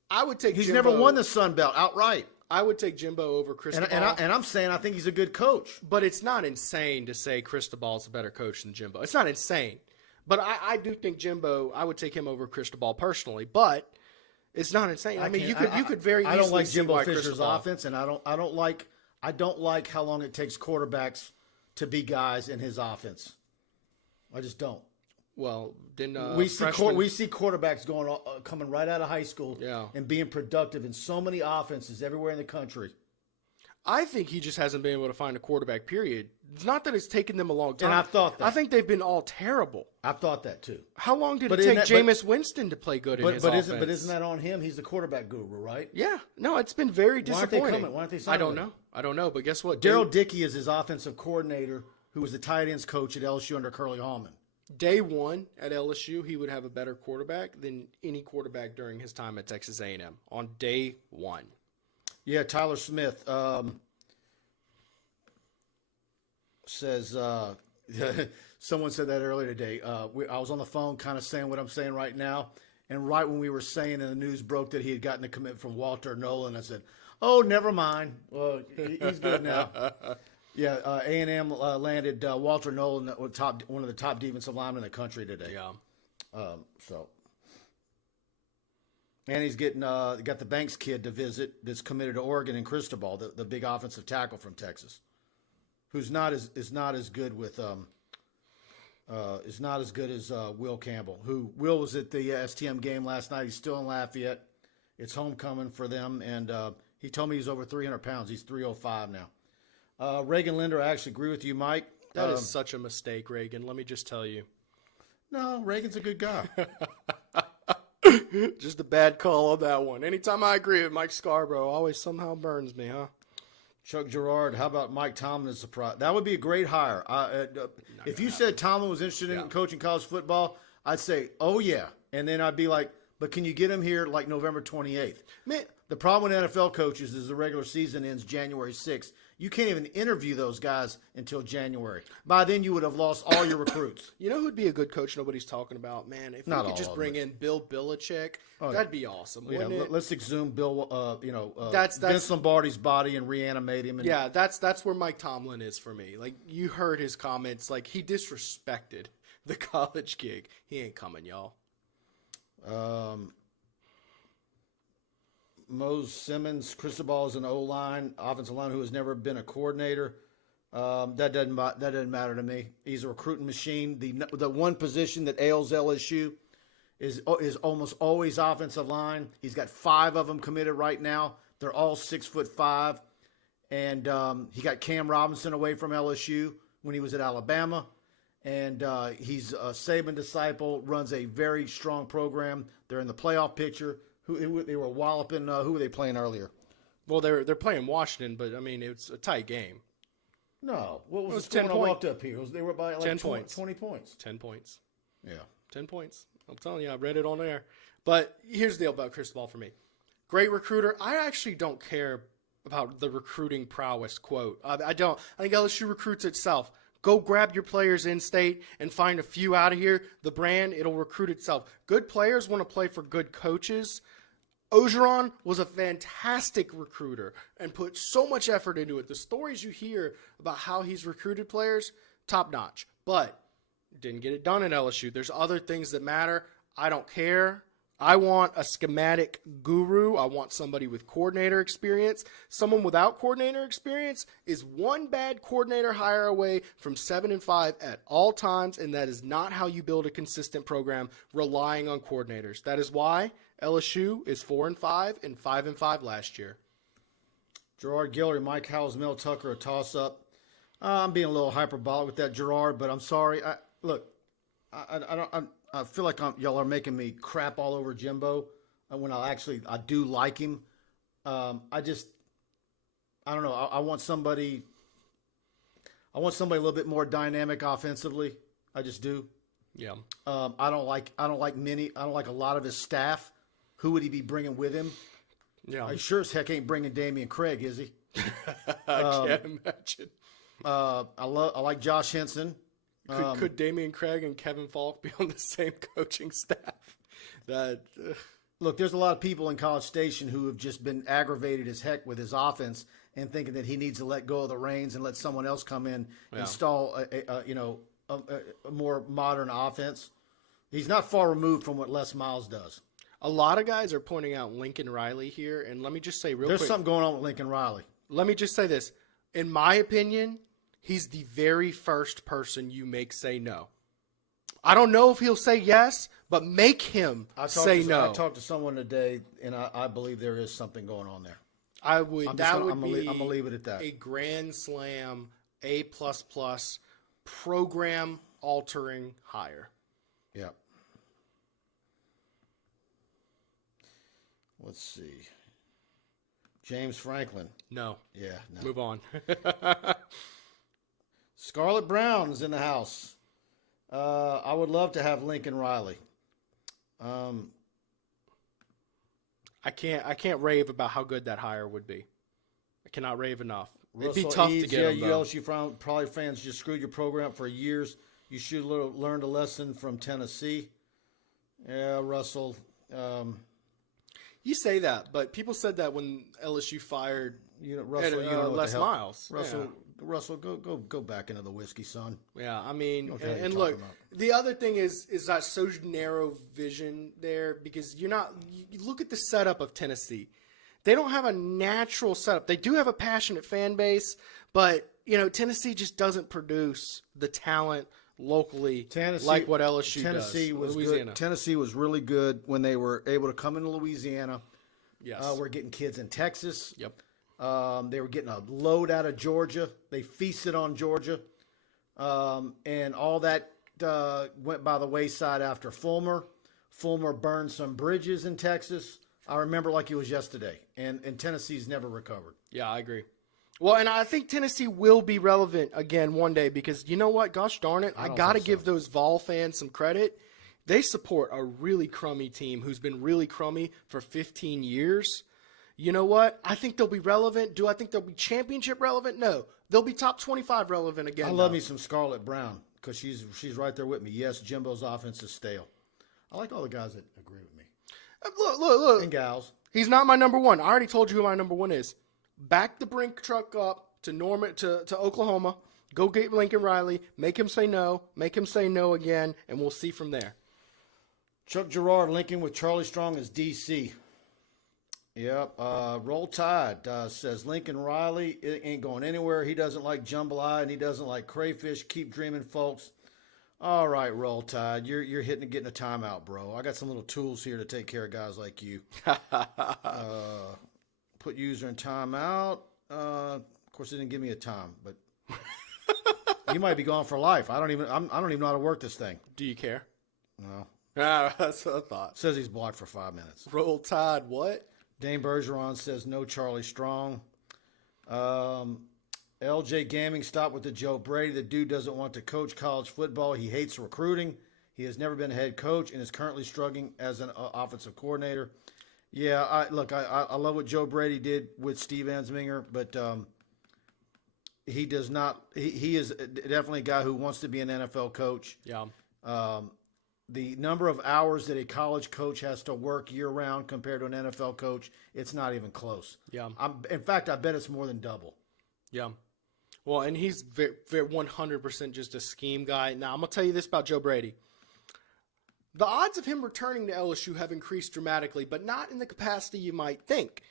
I would take. He's Jimbo, never won the Sun Belt outright. I would take Jimbo over Cristobal. And I'm saying I think he's a good coach. But it's not insane to say Cristobal's a better coach than Jimbo. It's not insane. But I do think Jimbo, I would take him over Cristobal personally. But it's not insane. I mean, you could very easily I don't like see Jimbo why Fisher's Cristobal. offense, and I don't like how long it takes quarterbacks to be guys in his offense. I just don't. Well, then we see quarterbacks coming right out of high school and being productive in so many offenses everywhere in the country. I think he just hasn't been able to find a quarterback, period. It's not that it's taken them a long time. And I've thought that. I think they've been all terrible. I've thought that too. How long did it take Jameis Winston to play good in his offense? But isn't that on him? He's the quarterback guru, right? Yeah. No, it's been very disappointing. Why aren't they signing him? I don't know, but guess what? Daryl Dickey is his offensive coordinator, who was the tight ends coach at LSU under Curly Hallman. Day one at LSU, he would have a better quarterback than any quarterback during his time at Texas A&M on day one. Yeah, Tyler Smith says someone said that earlier today. I was on the phone kind of saying what I'm saying right now, and right when we were saying and the news broke that he had gotten a commit from Walter Nolan, I said, oh, never mind. Well, he's good now. Yeah, A&M landed Walter Nolan, one of the top defensive linemen in the country today. Yeah. And he's getting got the Banks kid to visit that's committed to Oregon and Cristobal, the big offensive tackle from Texas, who's not as good with is not as good as Will Campbell. Will was at the STM game last night. He's still in Lafayette. It's homecoming for them, and he told me he's over 300 pounds. He's 305 now. Reagan Linder, I actually agree with you, Mike. That is such a mistake, Reagan. Let me just tell you. No, Reagan's a good guy. Just a bad call on that one. Anytime I agree with Mike Scarborough, always somehow burns me, huh? Chuck Gerard, how about Mike Tomlin as a surprise? That would be a great hire. If you said Tomlin was interested in coaching college football, I'd say, oh, yeah. And then I'd be like, but can you get him here like November 28th? Man, the problem with NFL coaches is the regular season ends January 6th. You can't even interview those guys until January. By then, you would have lost all your recruits. You know who'd be a good coach nobody's talking about? Man, if we could just bring in Bill Belichick, that'd be awesome. Yeah, let's exhume Bill, that's Vince Lombardi's body and reanimate him. And, that's where Mike Tomlin is for me. Like, you heard his comments. Like, he disrespected the college gig. He ain't coming, y'all. Mose Simmons, Cristobal is an O-line, offensive line who has never been a coordinator. That doesn't matter to me. He's a recruiting machine. The one position that ails LSU is almost always offensive line. He's got 5 of them committed right now. They're all 6'5", and he got Cam Robinson away from LSU when he was at Alabama. And he's a Saban disciple, runs a very strong program. They're in the playoff picture. They were walloping. Who were they playing earlier? Well, they're playing Washington, but I mean it's a tight game. No, what was the score when I walked up here? They were by like 10 points. 20 points. 10 points. Yeah, 10 points. I'm telling you, I read it on air. But here's the deal about Cristobal for me. Great recruiter. I actually don't care about the recruiting prowess quote. I don't. I think LSU recruits itself. Go grab your players in state and find a few out of here. The brand, it'll recruit itself. Good players want to play for good coaches. Ogeron was a fantastic recruiter and put so much effort into it. The stories you hear about how he's recruited players, top notch. But didn't get it done in LSU. There's other things that matter. I don't care. I want a schematic guru. I want somebody with coordinator experience. Someone without coordinator experience is one bad coordinator hire away from 7-5 at all times, and that is not how you build a consistent program relying on coordinators. That is why LSU is 4-5 and 5-5 last year. Jerrad Guillory, Mike Howells, Mel Tucker, a toss-up. I'm being a little hyperbolic with that, Jerrad, but I'm sorry. I feel like y'all are making me crap all over Jimbo when I do like him. I don't know. I want somebody a little bit more dynamic offensively. I just do. Yeah. I don't like a lot of his staff. Who would he be bringing with him? Yeah. I sure as heck ain't bringing Damian Craig, is he? I can't imagine. I like Josh Henson. Could Damian Craig and Kevin Falk be on the same coaching staff? Look, there's a lot of people in College Station who have just been aggravated as heck with his offense and thinking that he needs to let go of the reins and let someone else come in and install a more modern offense. He's not far removed from what Les Miles does. A lot of guys are pointing out Lincoln Riley here, and let me just say There's something going on with Lincoln Riley. Let me just say this. In my opinion, he's the very first person you make say no. I don't know if he'll say yes, but make him say no. I talked to someone today, and I believe there is something going on there. I'm gonna leave it at that. A grand slam, A++, program altering hire. Yeah. Let's see. James Franklin. No. Yeah. No. Move on. Scarlett Brown is in the house. I would love to have Lincoln Riley. I can't rave about how good that hire would be. I cannot rave enough. It'd be Russell tough Eads, to get him, you though. LSU probably fans just screwed your program up for years. You should have learned a lesson from Tennessee. Yeah, Russell. You say that, but people said that when LSU fired Russell, Les Miles. Russell, go back into the whiskey, son. Yeah, I mean, Okay, and look, the other thing is that so narrow vision there because you look at the setup of Tennessee. They don't have a natural setup. They do have a passionate fan base, but Tennessee just doesn't produce the talent locally like what LSU Tennessee does. Was Louisiana. good. Tennessee was really good when they were able to come into Louisiana. Yes, we're getting kids in Texas. Yep. They were getting a load out of Georgia. They feasted on Georgia. And all that went by the wayside after Fulmer. Fulmer burned some bridges in Texas. I remember like it was yesterday. And Tennessee's never recovered. Yeah, I agree. Well, and I think Tennessee will be relevant again one day because you know what? Gosh darn it. I got to give those Vol fans some credit. They support a really crummy team who's been really crummy for 15 years. You know what? I think they'll be relevant. Do I think they'll be championship relevant? No. They'll be top 25 relevant again. I love me some Scarlett Brown because she's right there with me. Yes, Jimbo's offense is stale. I like all the guys that agree with me. Look. And gals. He's not my number one. I already told you who my number one is. Back the Brink truck up to to Oklahoma. Go get Lincoln Riley. Make him say no. Make him say no again, and we'll see from there. Chuck Jerrad Lincoln with Charlie Strong as DC. Yep. Roll Tide says Lincoln Riley ain't going anywhere. He doesn't like jambalaya and he doesn't like crayfish. Keep dreaming, folks. All right, Roll Tide. You're getting a timeout, bro. I got some little tools here to take care of guys like you. Put user in timeout. Of course, it didn't give me a time, but you might be gone for life. I don't even know how to work this thing. Do you care? No. That's what I thought. Says he's blocked for 5 minutes. Roll Tide, what? Dane Bergeron says no Charlie Strong. LJ Gaming, stop with the Joe Brady. The dude doesn't want to coach college football. He hates recruiting. He has never been a head coach and is currently struggling as an offensive coordinator. Yeah, I love what Joe Brady did with Steve Ensminger, but he does not. He is definitely a guy who wants to be an NFL coach. Yeah. The number of hours that a college coach has to work year-round compared to an NFL coach, it's not even close. Yeah. In fact, I bet it's more than double. Yeah. Well, and he's very 100% just a scheme guy. Now, I'm going to tell you this about Joe Brady. The odds of him returning to LSU have increased dramatically, but not in the capacity you might think.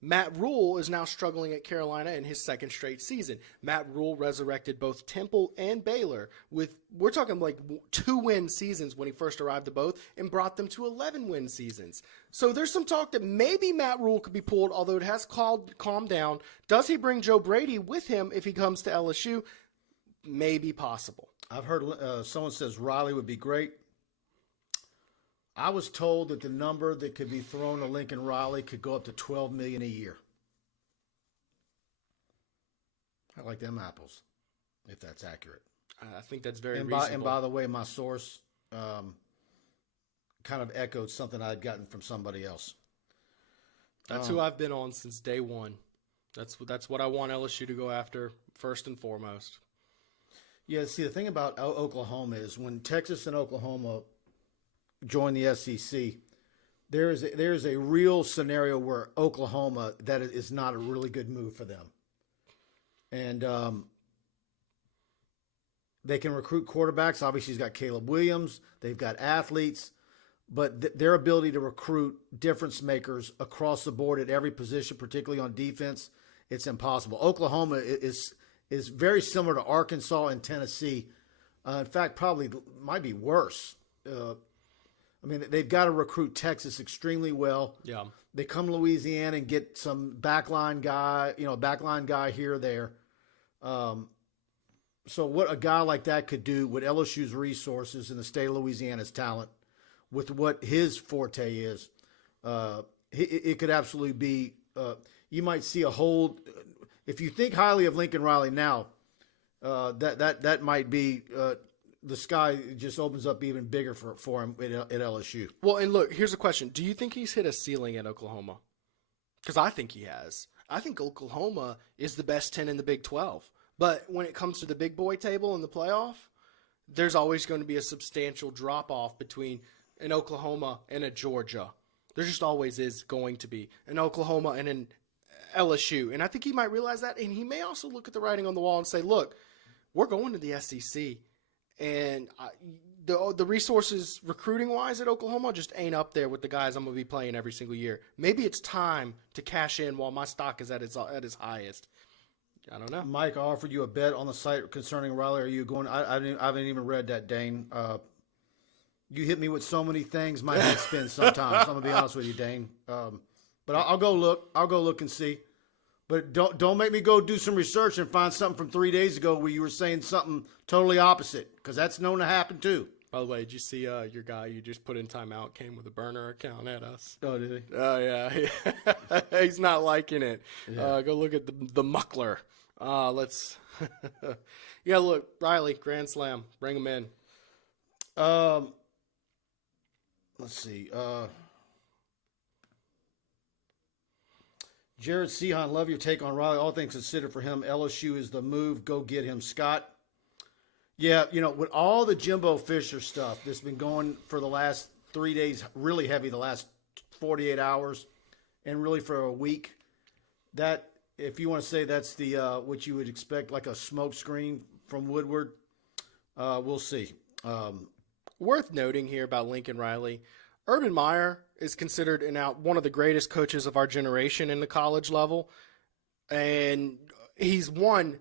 Matt Rule is now struggling at Carolina in his second straight season. Matt Rule resurrected both Temple and Baylor we're talking like 2-win seasons when he first arrived to both and brought them to 11-win seasons. So there's some talk that maybe Matt Rule could be pulled, although it has calmed down. Does he bring Joe Brady with him if he comes to LSU? Maybe possible. I've heard someone says Riley would be great. I was told that the number that could be thrown to Lincoln Riley could go up to $12 million a year. I like them apples, if that's accurate. I think that's very reasonable. And by the way, my source kind of echoed something I'd gotten from somebody else. That's who I've been on since day one. That's what I want LSU to go after first and foremost. Yeah, see, the thing about Oklahoma is when Texas and Oklahoma join the SEC, there is a real scenario where Oklahoma, that is not a really good move for them. And they can recruit quarterbacks. Obviously, he's got Caleb Williams. They've got athletes. But their ability to recruit difference makers across the board at every position, particularly on defense, it's impossible. Oklahoma is very similar to Arkansas and Tennessee. In fact, probably might be worse. I mean, they've got to recruit Texas extremely well. Yeah. They come to Louisiana and get some backline guy here or there. So what a guy like that could do with LSU's resources and the state of Louisiana's talent, with what his forte is, it could absolutely be. You might see a whole. If you think highly of Lincoln Riley now, that might be the sky just opens up even bigger for him at LSU. Well, and look, here's a question: do you think he's hit a ceiling at Oklahoma? Because I think he has. I think Oklahoma is the best 10 in the Big 12. But when it comes to the big boy table in the playoff, there's always going to be a substantial drop-off between an Oklahoma and a Georgia. There just always is going to be an Oklahoma and an LSU. And I think he might realize that. And he may also look at the writing on the wall and say, look, we're going to the SEC. And the resources recruiting-wise at Oklahoma just ain't up there with the guys I'm going to be playing every single year. Maybe it's time to cash in while my stock is at its highest. I don't know. Mike, I offered you a bet on the site concerning Riley. Are you going? I haven't even read that, Dane. You hit me with so many things, my head spins sometimes. I'm gonna be honest with you, Dane. But I'll go look. I'll go look and see. But don't make me go do some research and find something from 3 days ago where you were saying something totally opposite, because that's known to happen too. By the way, did you see your guy you just put in timeout came with a burner account at us? Oh, did he? Oh, yeah. He's not liking it. Yeah. Go look at the muckler. Let's – yeah, look, Riley, Grand Slam. Bring him in. Let's see. Jerrad Sehan, love your take on Riley. All things considered for him, LSU is the move. Go get him, Scott. Yeah, with all the Jimbo Fisher stuff that's been going for the last 3 days, really heavy, the last 48 hours, and really for a week, that – if you want to say that's the what you would expect, like a smoke screen from Woodward, we'll see. Worth noting here about Lincoln Riley, Urban Meyer is considered one of the greatest coaches of our generation in the college level, and he's won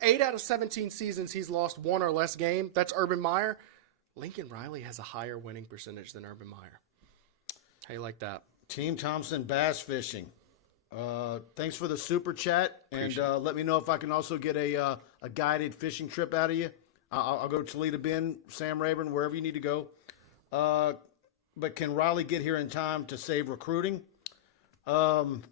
8 out of 17 seasons. He's lost one or less game. That's Urban Meyer. Lincoln Riley has a higher winning percentage than Urban Meyer. How you like that? Team Thompson Bass Fishing. Thanks for the super chat, and let me know if I can also get a guided fishing trip out of you. I'll go to Toledo Bend, Sam Rayburn, wherever you need to go. But can Riley get here in time to save recruiting? Probably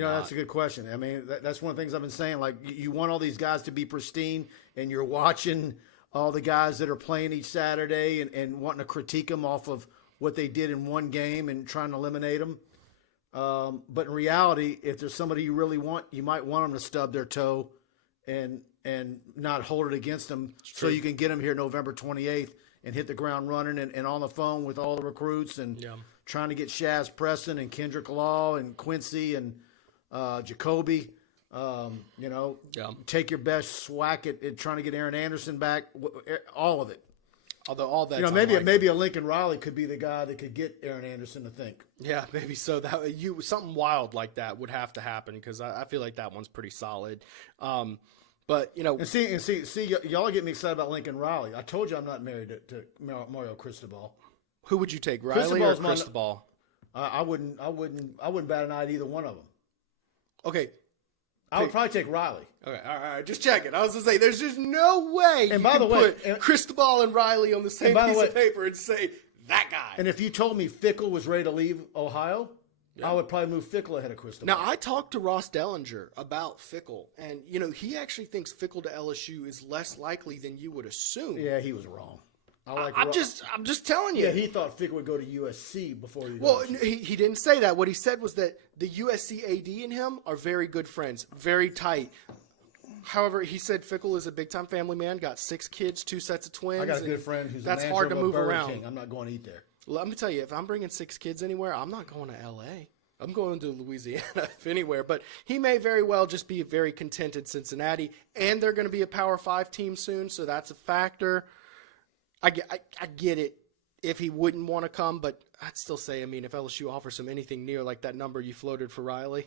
not. That's a good question. I mean, that's one of the things I've been saying. Like, you want all these guys to be pristine, and you're watching all the guys that are playing each Saturday and wanting to critique them off of what they did in one game and trying to eliminate them. But in reality, if there's somebody you really want, you might want them to stub their toe and not hold it against them, so you can get them here November 28th and hit the ground running and on the phone with all the recruits and trying to get Shaz Preston and Kendrick Law and Quincy and Jacoby. Take your best swack at trying to get Aaron Anderson back. All of it. Although all that, maybe a Lincoln Riley could be the guy that could get Aaron Anderson to think. Yeah, maybe so. That something wild like that would have to happen, because I feel like that one's pretty solid. But and see, y'all get me excited about Lincoln Riley. I told you I'm not married to Mario Cristobal. Who would you take, Riley or Cristobal? I wouldn't bat an eye at either one of them. Okay. I would probably take Riley. Okay, all right, just check it. I was going to say, there's just no way you can put Cristobal and Riley on the same piece of paper and say, that guy. And if you told me Fickle was ready to leave Ohio, I would probably move Fickle ahead of Cristobal. Now, I talked to Ross Dellinger about Fickle, and, he actually thinks Fickle to LSU is less likely than you would assume. Yeah, he was wrong. I'm just telling you. Yeah, he thought Fickle would go to USC before he. Well, he didn't say that. What he said was that the USC AD and him are very good friends, very tight. However, he said Fickle is a big-time family man, got 6 kids, 2 sets of twins. I got a good friend who's that's a manager hard to of a move Burger around. King. I'm not going to eat there. Let me tell you, if I'm bringing 6 kids anywhere, I'm not going to L.A. I'm going to Louisiana, if anywhere. But he may very well just be very content in Cincinnati, and they're going to be a Power 5 team soon, so that's a factor. I get it if he wouldn't want to come, but I'd still say, I mean, if LSU offers him anything near like that number you floated for Riley,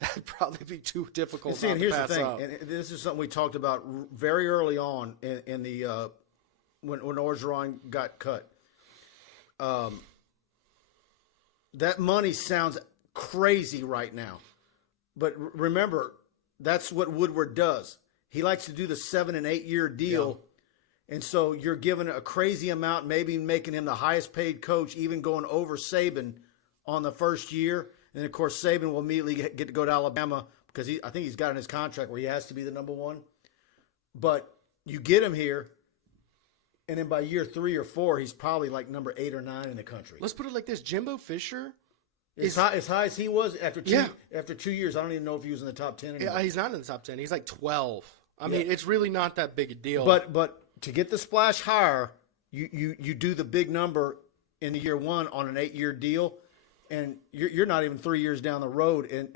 that'd probably be too difficult And see, not and to here's pass the thing, up. and this is something we talked about very early on in the when Orgeron got cut. That money sounds crazy right now, but remember, that's what Woodward does. He likes to do the 7 and 8 year deal. Yeah. And so you're giving a crazy amount, maybe making him the highest paid coach, even going over Saban on the first year. And of course, Saban will immediately get to go to Alabama because I think he's got in his contract where he has to be the number 1. But you get him here, and then by year 3 or 4, he's probably like number 8 or 9 in the country. Let's put it like this: Jimbo Fisher. As high as he was after 2 years, I don't even know if he was in the top 10 anymore. Yeah, he's not in the top 10. He's like 12. I mean, it's really not that big a deal. But to get the splash higher, you do the big number in the year 1 on an 8 year deal, and you're not even 3 years down the road, and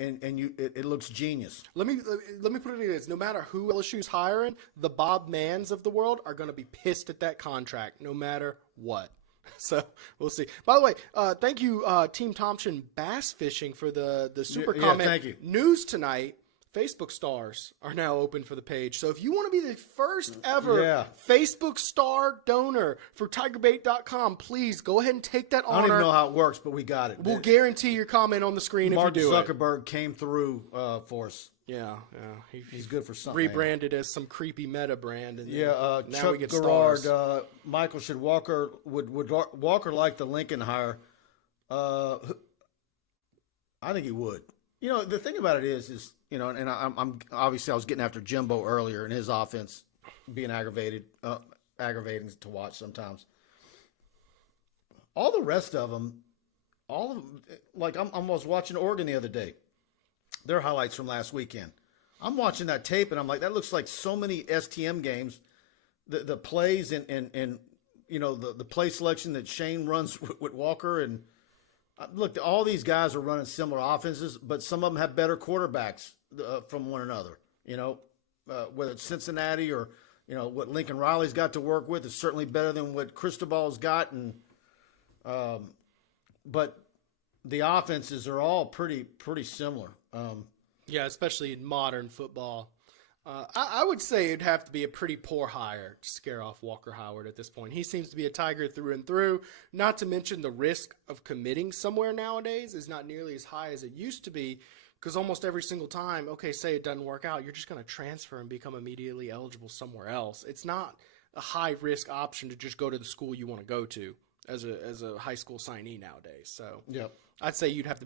it looks genius. Let me put it like this: no matter who LSU's hiring, the Bob Manns of the world are going to be pissed at that contract, no matter what. So we'll see. By the way, thank you, Team Thompson Bass Fishing, for the super comment. Thank you. News tonight: Facebook stars are now open for the page. So if you want to be the first ever Facebook star donor for TigerBait.com, please go ahead and take that honor. I don't even know how it works, but we got it. We'll guarantee your comment on the screen Mark if you do Zuckerberg came through for us. Yeah. He's good for something. Rebranded as some creepy meta brand. And now Chuck we get Garrard. stars. Michael, should Walker would Walker like the Lincoln hire? I think he would. You know, the thing about it is and I'm obviously I was getting after Jimbo earlier and his offense being aggravating to watch sometimes. All the rest of them, like I was watching Oregon the other day. Their highlights from last weekend. I'm watching that tape and I'm like, that looks like so many STM games. The plays and the play selection that Shane runs with Walker, and look, all these guys are running similar offenses, but some of them have better quarterbacks from one another. Whether it's Cincinnati or what Lincoln Riley's got to work with is certainly better than what Cristobal's got, and but the offenses are all pretty similar. Yeah, especially in modern football. I would say it'd have to be a pretty poor hire to scare off Walker Howard at this point. He seems to be a Tiger through and through, not to mention the risk of committing somewhere nowadays is not nearly as high as it used to be, because almost every single time, say it doesn't work out, you're just going to transfer and become immediately eligible somewhere else. It's not a high-risk option to just go to the school you want to go to as a high school signee nowadays. So I'd say you'd have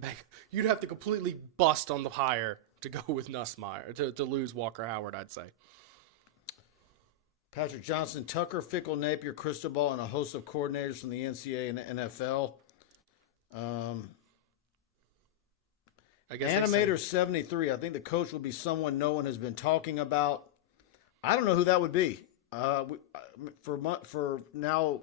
to completely bust on the hire to go with Nussmeier, to lose Walker Howard, I'd say. Patrick Johnson, Tucker, Fickle, Napier, Cristobal, and a host of coordinators from the NCAA and the NFL. I guess Animator 73, I think the coach will be someone no one has been talking about. I don't know who that would be. For now,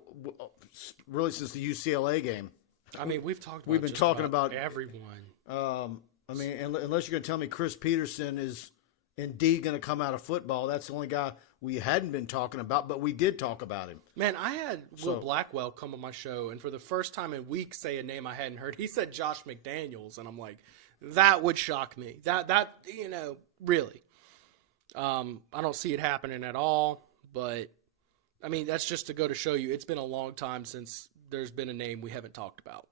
really since the UCLA game. I mean, we've been talking about everyone. Unless you're going to tell me Chris Peterson is indeed going to come out of football, that's the only guy we hadn't been talking about, but we did talk about him. Man, I had Will Blackwell come on my show, and for the first time in weeks say a name I hadn't heard. He said Josh McDaniels, and I'm like, that would shock me. That really. I don't see it happening at all, but, I mean, that's just to go to show you it's been a long time since there's been a name we haven't talked about.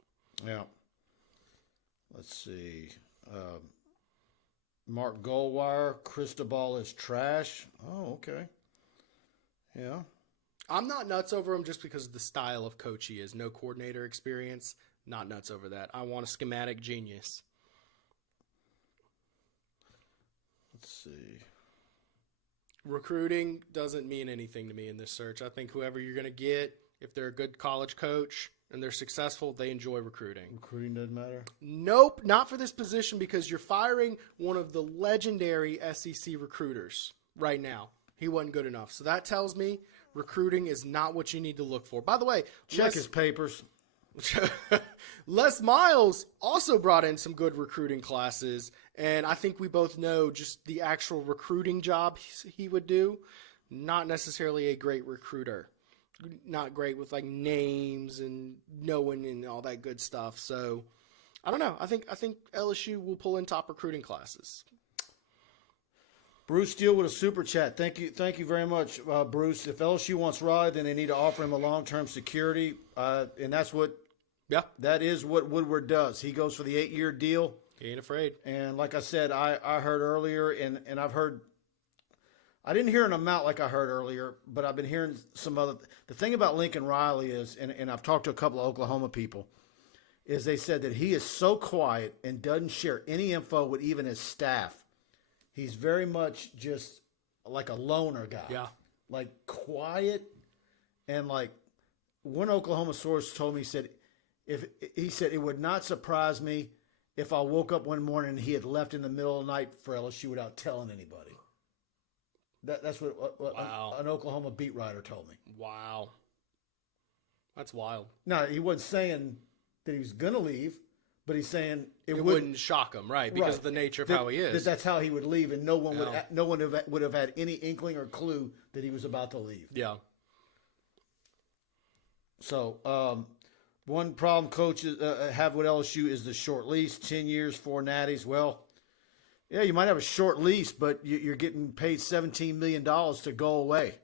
Yeah. Let's see. Mark Goldwire, Cristobal is trash. Oh, okay. Yeah. I'm not nuts over him just because of the style of coach he is. No coordinator experience. Not nuts over that. I want a schematic genius. Let's see. Recruiting doesn't mean anything to me in this search. I think whoever you're going to get, if they're a good college coach and they're successful, they enjoy recruiting. Recruiting doesn't matter? Nope, not for this position, because you're firing one of the legendary SEC recruiters right now. He wasn't good enough. So that tells me recruiting is not what you need to look for. By the way, Check his papers. Les Miles also brought in some good recruiting classes, and I think we both know just the actual recruiting job he would do. Not necessarily a great recruiter. Not great with like names and knowing and all that good stuff. So I don't know. I think LSU will pull in top recruiting classes. Bruce Steele with a super chat. Thank you very much, Bruce. If LSU wants Riley, then they need to offer him a long-term security, and that is what Woodward does. He goes for the 8-year deal. He ain't afraid. And like I said, I heard earlier, and I've heard. I didn't hear an amount like I heard earlier, but I've been hearing some other. The thing about Lincoln Riley is, and I've talked to a couple of Oklahoma people, is they said that he is so quiet and doesn't share any info with even his staff. He's very much just like a loner guy. Yeah. Like quiet, and like one Oklahoma source told me, he said it would not surprise me if I woke up one morning and he had left in the middle of the night for LSU without telling anybody. That's what Wow. an Oklahoma beat writer told me. Wow. That's wild. Now, he wasn't saying that he was going to leave, but he's saying It wouldn't shock him, right? Because of the nature of how he is. That's how he would leave, and no one would have had any inkling or clue that he was about to leave. Yeah. So, one problem coaches have with LSU is the short lease, 10 years, 4 natties. Well, yeah, you might have a short lease, but you're getting paid $17 million to go away.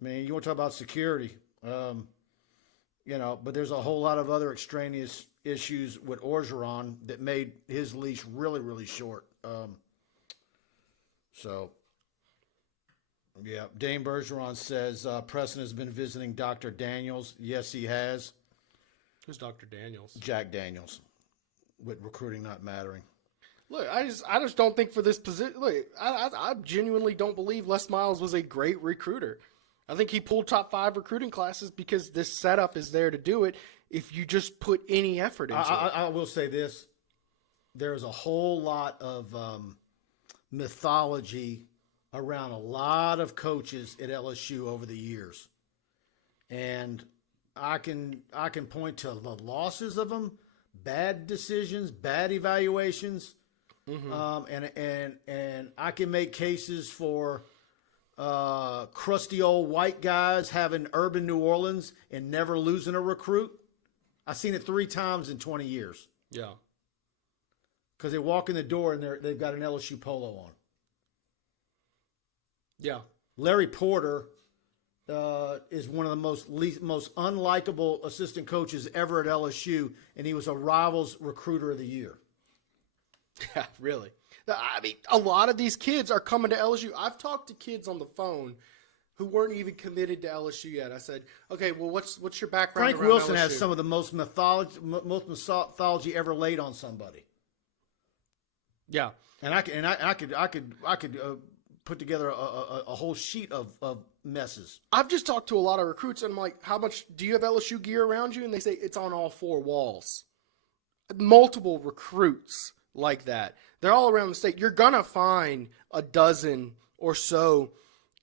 I mean, you want to talk about security, but there's a whole lot of other extraneous issues with Orgeron that made his leash really, really short. Dane Bergeron says Preston has been visiting Dr. Daniels. Yes, he has. Who's Dr. Daniels? Jack Daniels, with recruiting not mattering. Look, I just don't think for this position. Look, I genuinely don't believe Les Miles was a great recruiter. I think he pulled top 5 recruiting classes because this setup is there to do it. If you just put any effort into it, I will say this: there's a whole lot of mythology around a lot of coaches at LSU over the years, and I can point to the losses of them, bad decisions, bad evaluations. And I can make cases for crusty old white guys having urban New Orleans and never losing a recruit. I've seen it 3 times in 20 years. Yeah. Because they walk in the door and they've got an LSU polo on. Yeah. Larry Porter is one of the most unlikable assistant coaches ever at LSU, and he was a Rivals Recruiter of the Year. Yeah, really. I mean, a lot of these kids are coming to LSU. I've talked to kids on the phone who weren't even committed to LSU yet. I said, "Okay, well, what's your background?" Frank Wilson has some of the most mythology ever laid on somebody. Yeah, and I could put together a whole sheet of messes. I've just talked to a lot of recruits, and I'm like, "How much do you have LSU gear around you?" And they say it's on all 4 walls. Multiple recruits like that. They're all around the state. You're gonna find a dozen or so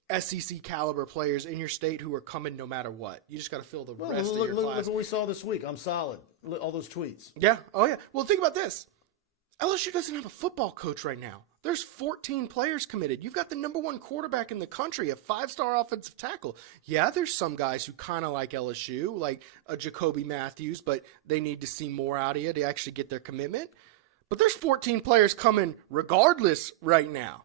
SEC caliber players in your state who are coming no matter what. You just got to fill the rest of your class. Look what we saw this week. I'm solid. All those tweets. Yeah. Oh, yeah. Well, think about this. LSU doesn't have a football coach right now. There's 14 players committed. You've got the number 1 quarterback in the country, a 5-star offensive tackle. Yeah, there's some guys who kind of like LSU, like a Jacoby Matthews, but they need to see more out of you to actually get their commitment. But there's 14 players coming regardless right now.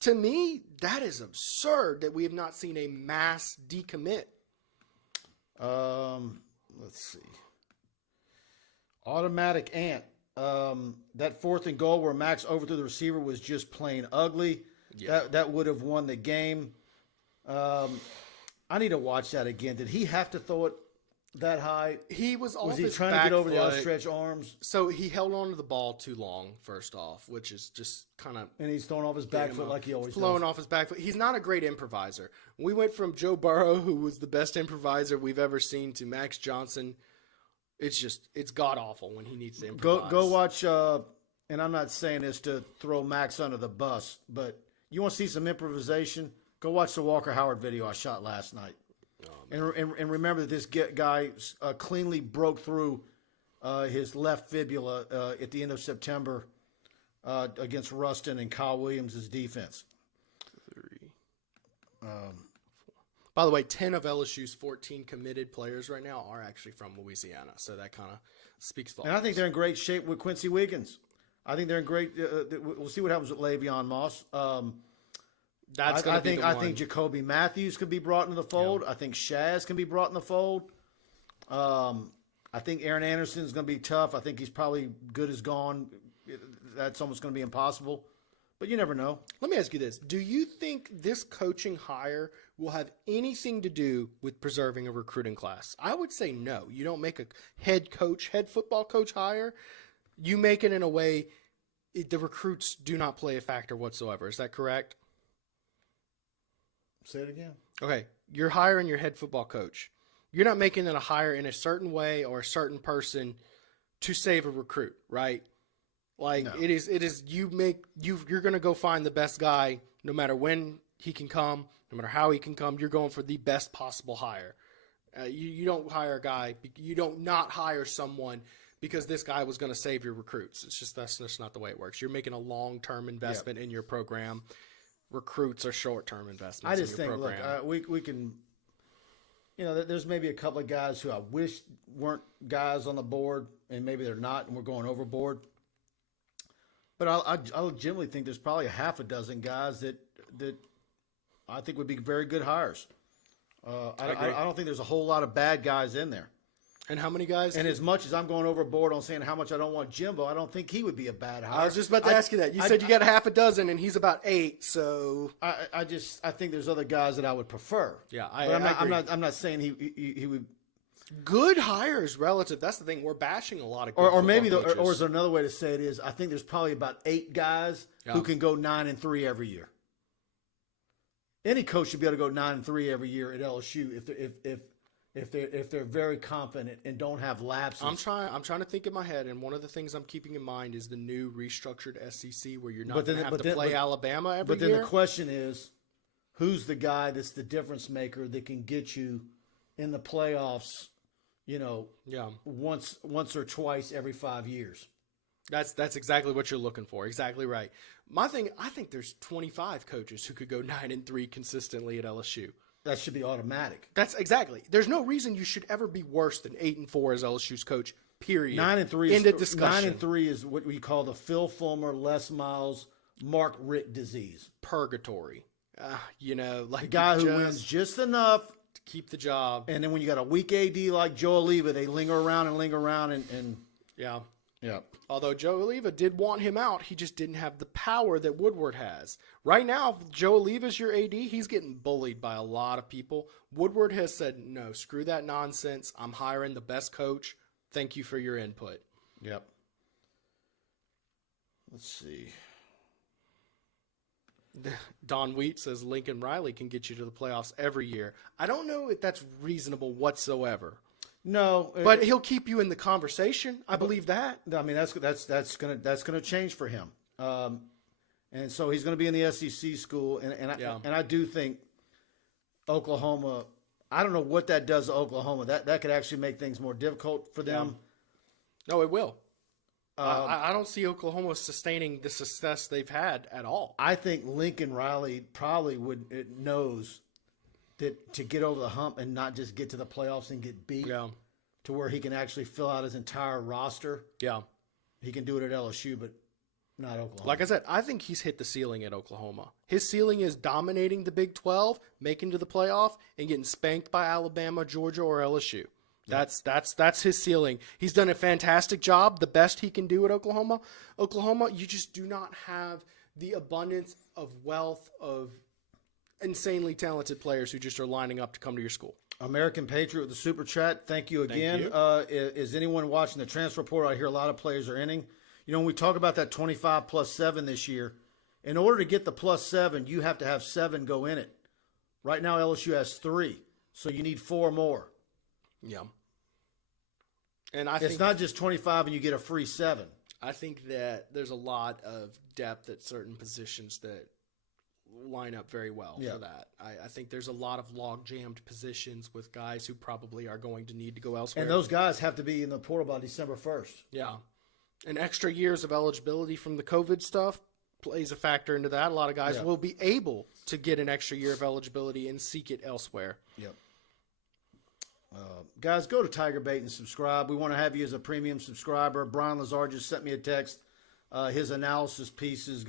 To me, that is absurd that we have not seen a mass decommit. Let's see. Automatic Ant. That 4th and goal where Max overthrew the receiver was just plain ugly. Yeah. That would have won the game. I need to watch that again. Did he have to throw it that high? He was off Was his he trying back to get over foot. the outstretched arms? So he held on to the ball too long, first off, which is just kind of... And he's throwing off his back foot like he always does. Flowing off his back foot. He's not a great improviser. We went from Joe Burrow, who was the best improviser we've ever seen, to Max Johnson. It's god-awful when he needs to improvise. Go watch, and I'm not saying this to throw Max under the bus, but You want to see some improvisation? Go watch the Walker Howard video I shot last night. And remember that this guy cleanly broke through his left fibula at the end of September against Ruston and Kyle Williams' defense. 3. By the way, 10 of LSU's 14 committed players right now are actually from Louisiana, so that kind of speaks volumes. And I think they're in great shape with Quincy Wiggins. I think they're in great. We'll see what happens with Le'Veon Moss. That's going to be the one. I think Jacoby Matthews could be brought into the fold. Yeah. I think Shaz can be brought in the fold. I think Aaron Anderson is going to be tough. I think he's probably good as gone. That's almost going to be impossible. But you never know. Let me ask you this. Do you think this coaching hire will have anything to do with preserving a recruiting class? I would say no. You don't make a head football coach hire. You make it in a way the recruits do not play a factor whatsoever. Is that correct? Say it again. Okay. You're hiring your head football coach. You're not making it a hire in a certain way or a certain person to save a recruit, right? Like no. It is you're going to go find the best guy no matter when he can come, no matter how he can come. You're going for the best possible hire. You don't hire a guy. You don't not hire someone because this guy was going to save your recruits. That's just not the way it works. You're making a long-term investment in your program. Recruits are short-term investments in your program. Look, we can, there's maybe a couple of guys who I wish weren't guys on the board, and maybe they're not, and we're going overboard. But I legitimately think there's probably a half a dozen guys that I think would be very good hires. I don't think there's a whole lot of bad guys in there. And how many guys? And as much as I'm going overboard on saying how much I don't want Jimbo, I don't think he would be a bad hire. I was just about to ask you that. You said you got a half a dozen, and he's about 8. So I think there's other guys that I would prefer. Yeah, I'm not saying he would. Good hires relative. That's the thing. We're bashing a lot of good or maybe or is there another way to say it is I think there's probably about 8 guys who can go 9-3 every year. Any coach should be able to go 9-3 every year at LSU if they're very competent and don't have lapses. I'm trying to think in my head, and one of the things I'm keeping in mind is the new restructured SEC where you're not going to have to play Alabama every year. But then the question is, who's the guy that's the difference maker that can get you in the playoffs? Once or twice every 5 years. That's exactly what you're looking for. Exactly right. My thing, I think there's 25 coaches who could go 9-3 consistently at LSU. That should be automatic. That's exactly. There's no reason you should ever be worse than 8-4 as LSU's coach. Period. 9-3. End of discussion. 9-3 is what we call the Phil Fulmer, Les Miles, Mark Richt disease. Purgatory. Like the guy who wins just enough to keep the job. And then when you got a weak AD like Joe Oliva, they linger around and yeah. Yeah. Although Joe Oliva did want him out, he just didn't have the power that Woodward has. Right now, if Joe Oliva's your AD, he's getting bullied by a lot of people. Woodward has said, no, screw that nonsense. I'm hiring the best coach. Thank you for your input. Yep. Let's see. Don Wheat says Lincoln Riley can get you to the playoffs every year. I don't know if that's reasonable whatsoever. No, but he'll keep you in the conversation. I believe that. I mean, that's gonna change for him, and so he's going to be in the SEC school, and I do think Oklahoma. I don't know what that does to Oklahoma. That could actually make things more difficult for them. Yeah. No, it will. I don't see Oklahoma sustaining the success they've had at all. I think Lincoln Riley probably knows that to get over the hump and not just get to the playoffs and get beat to where he can actually fill out his entire roster. Yeah. He can do it at LSU, but not Oklahoma. Like I said, I think he's hit the ceiling at Oklahoma. His ceiling is dominating the Big 12, making to the playoff, and getting spanked by Alabama, Georgia, or LSU. That's his ceiling. He's done a fantastic job, the best he can do at Oklahoma. Oklahoma, you just do not have the abundance of wealth of insanely talented players who just are lining up to come to your school. American Patriot with the Super Chat. Thank you again. Thank you. Is anyone watching the transfer portal? I hear a lot of players are inning. When we talk about that 25 plus 7 this year, in order to get the plus 7, you have to have 7 go in it. Right now, LSU has 3, so you need 4 more. Yeah. And it's not just 25 and you get a free 7. I think that there's a lot of depth at certain positions that line up very well for that. I think there's a lot of log-jammed positions with guys who probably are going to need to go elsewhere. And those guys have to be in the portal by December 1st. Yeah. And extra years of eligibility from the COVID stuff plays a factor into that. A lot of guys will be able to get an extra year of eligibility and seek it elsewhere. Yep. Guys, go to TigerBait and subscribe. We want to have you as a premium subscriber. Brian Lazar just sent me a text. His analysis piece is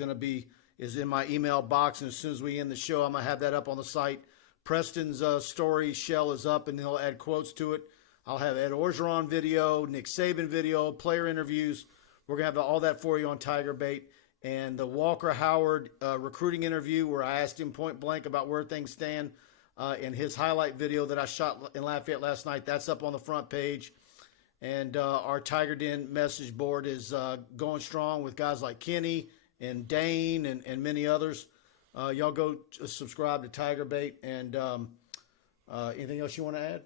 in my email box, and as soon as we end the show, I'm going to have that up on the site. Preston's story shell is up, and he'll add quotes to it. I'll have Ed Orgeron video, Nick Saban video, player interviews. We're going to have all that for you on TigerBait. And the Walker Howard recruiting interview where I asked him point blank about where things stand in his highlight video that I shot in Lafayette last night, that's up on the front page. And our Tiger Den message board is going strong with guys like Kenny and Dane and many others. Y'all go subscribe to TigerBait. And anything else you want to add?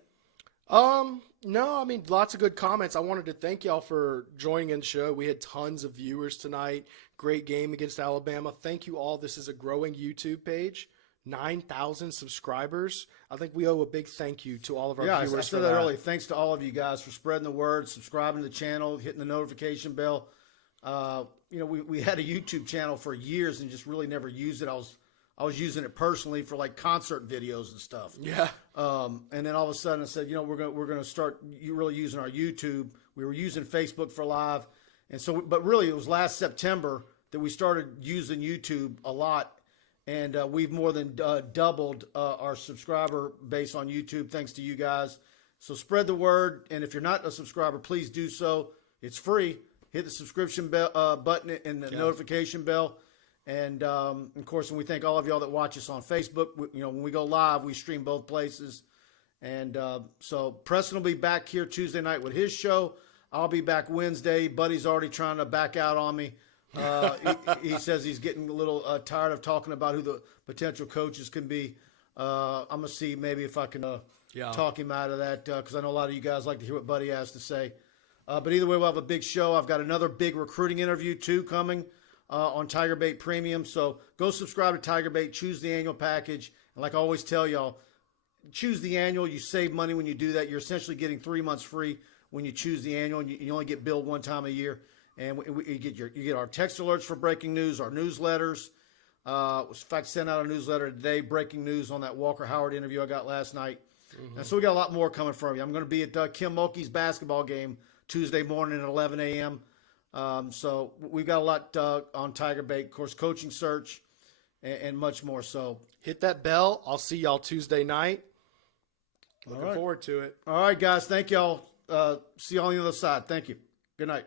No, I mean, lots of good comments. I wanted to thank y'all for joining in the show. We had tons of viewers tonight. Great game against Alabama. Thank you all. This is a growing YouTube page. 9,000 subscribers. I think we owe a big thank you to all of our viewers. I said that earlier. Thanks to all of you guys for spreading the word, subscribing to the channel, hitting the notification bell. We had a YouTube channel for years and just really never used it. I was using it personally for like concert videos and stuff. Yeah. And then all of a sudden I said, we're gonna start really using our YouTube. We were using Facebook for live, and so but really it was last September that we started using YouTube a lot, and we've more than doubled our subscriber base on YouTube thanks to you guys. So spread the word, and if you're not a subscriber, please do so. It's free. Hit the subscription bell, button and the notification bell. And, of course, and we thank all of y'all that watch us on Facebook. When we go live, we stream both places. And so Preston will be back here Tuesday night with his show. I'll be back Wednesday. Buddy's already trying to back out on me. He says he's getting a little tired of talking about who the potential coaches can be. I'm going to see maybe if I can talk him out of that because I know a lot of you guys like to hear what Buddy has to say. But either way, we'll have a big show. I've got another big recruiting interview, too, coming on TigerBait Premium. So go subscribe to TigerBait. Choose the annual package. And like I always tell y'all, choose the annual. You save money when you do that. You're essentially getting 3 months free when you choose the annual. And you only get billed one time a year. And you get our text alerts for breaking news, our newsletters. In fact, sent out a newsletter today, breaking news on that Walker Howard interview I got last night. Mm-hmm. And so we got a lot more coming from you. I'm going to be at Kim Mulkey's basketball game Tuesday morning at 11 a.m. So we've got a lot on TigerBait, of course, coaching search and much more. So hit that bell. I'll see y'all Tuesday night. Looking forward to it. All right, guys. Thank y'all. See y'all on the other side. Thank you. Good night.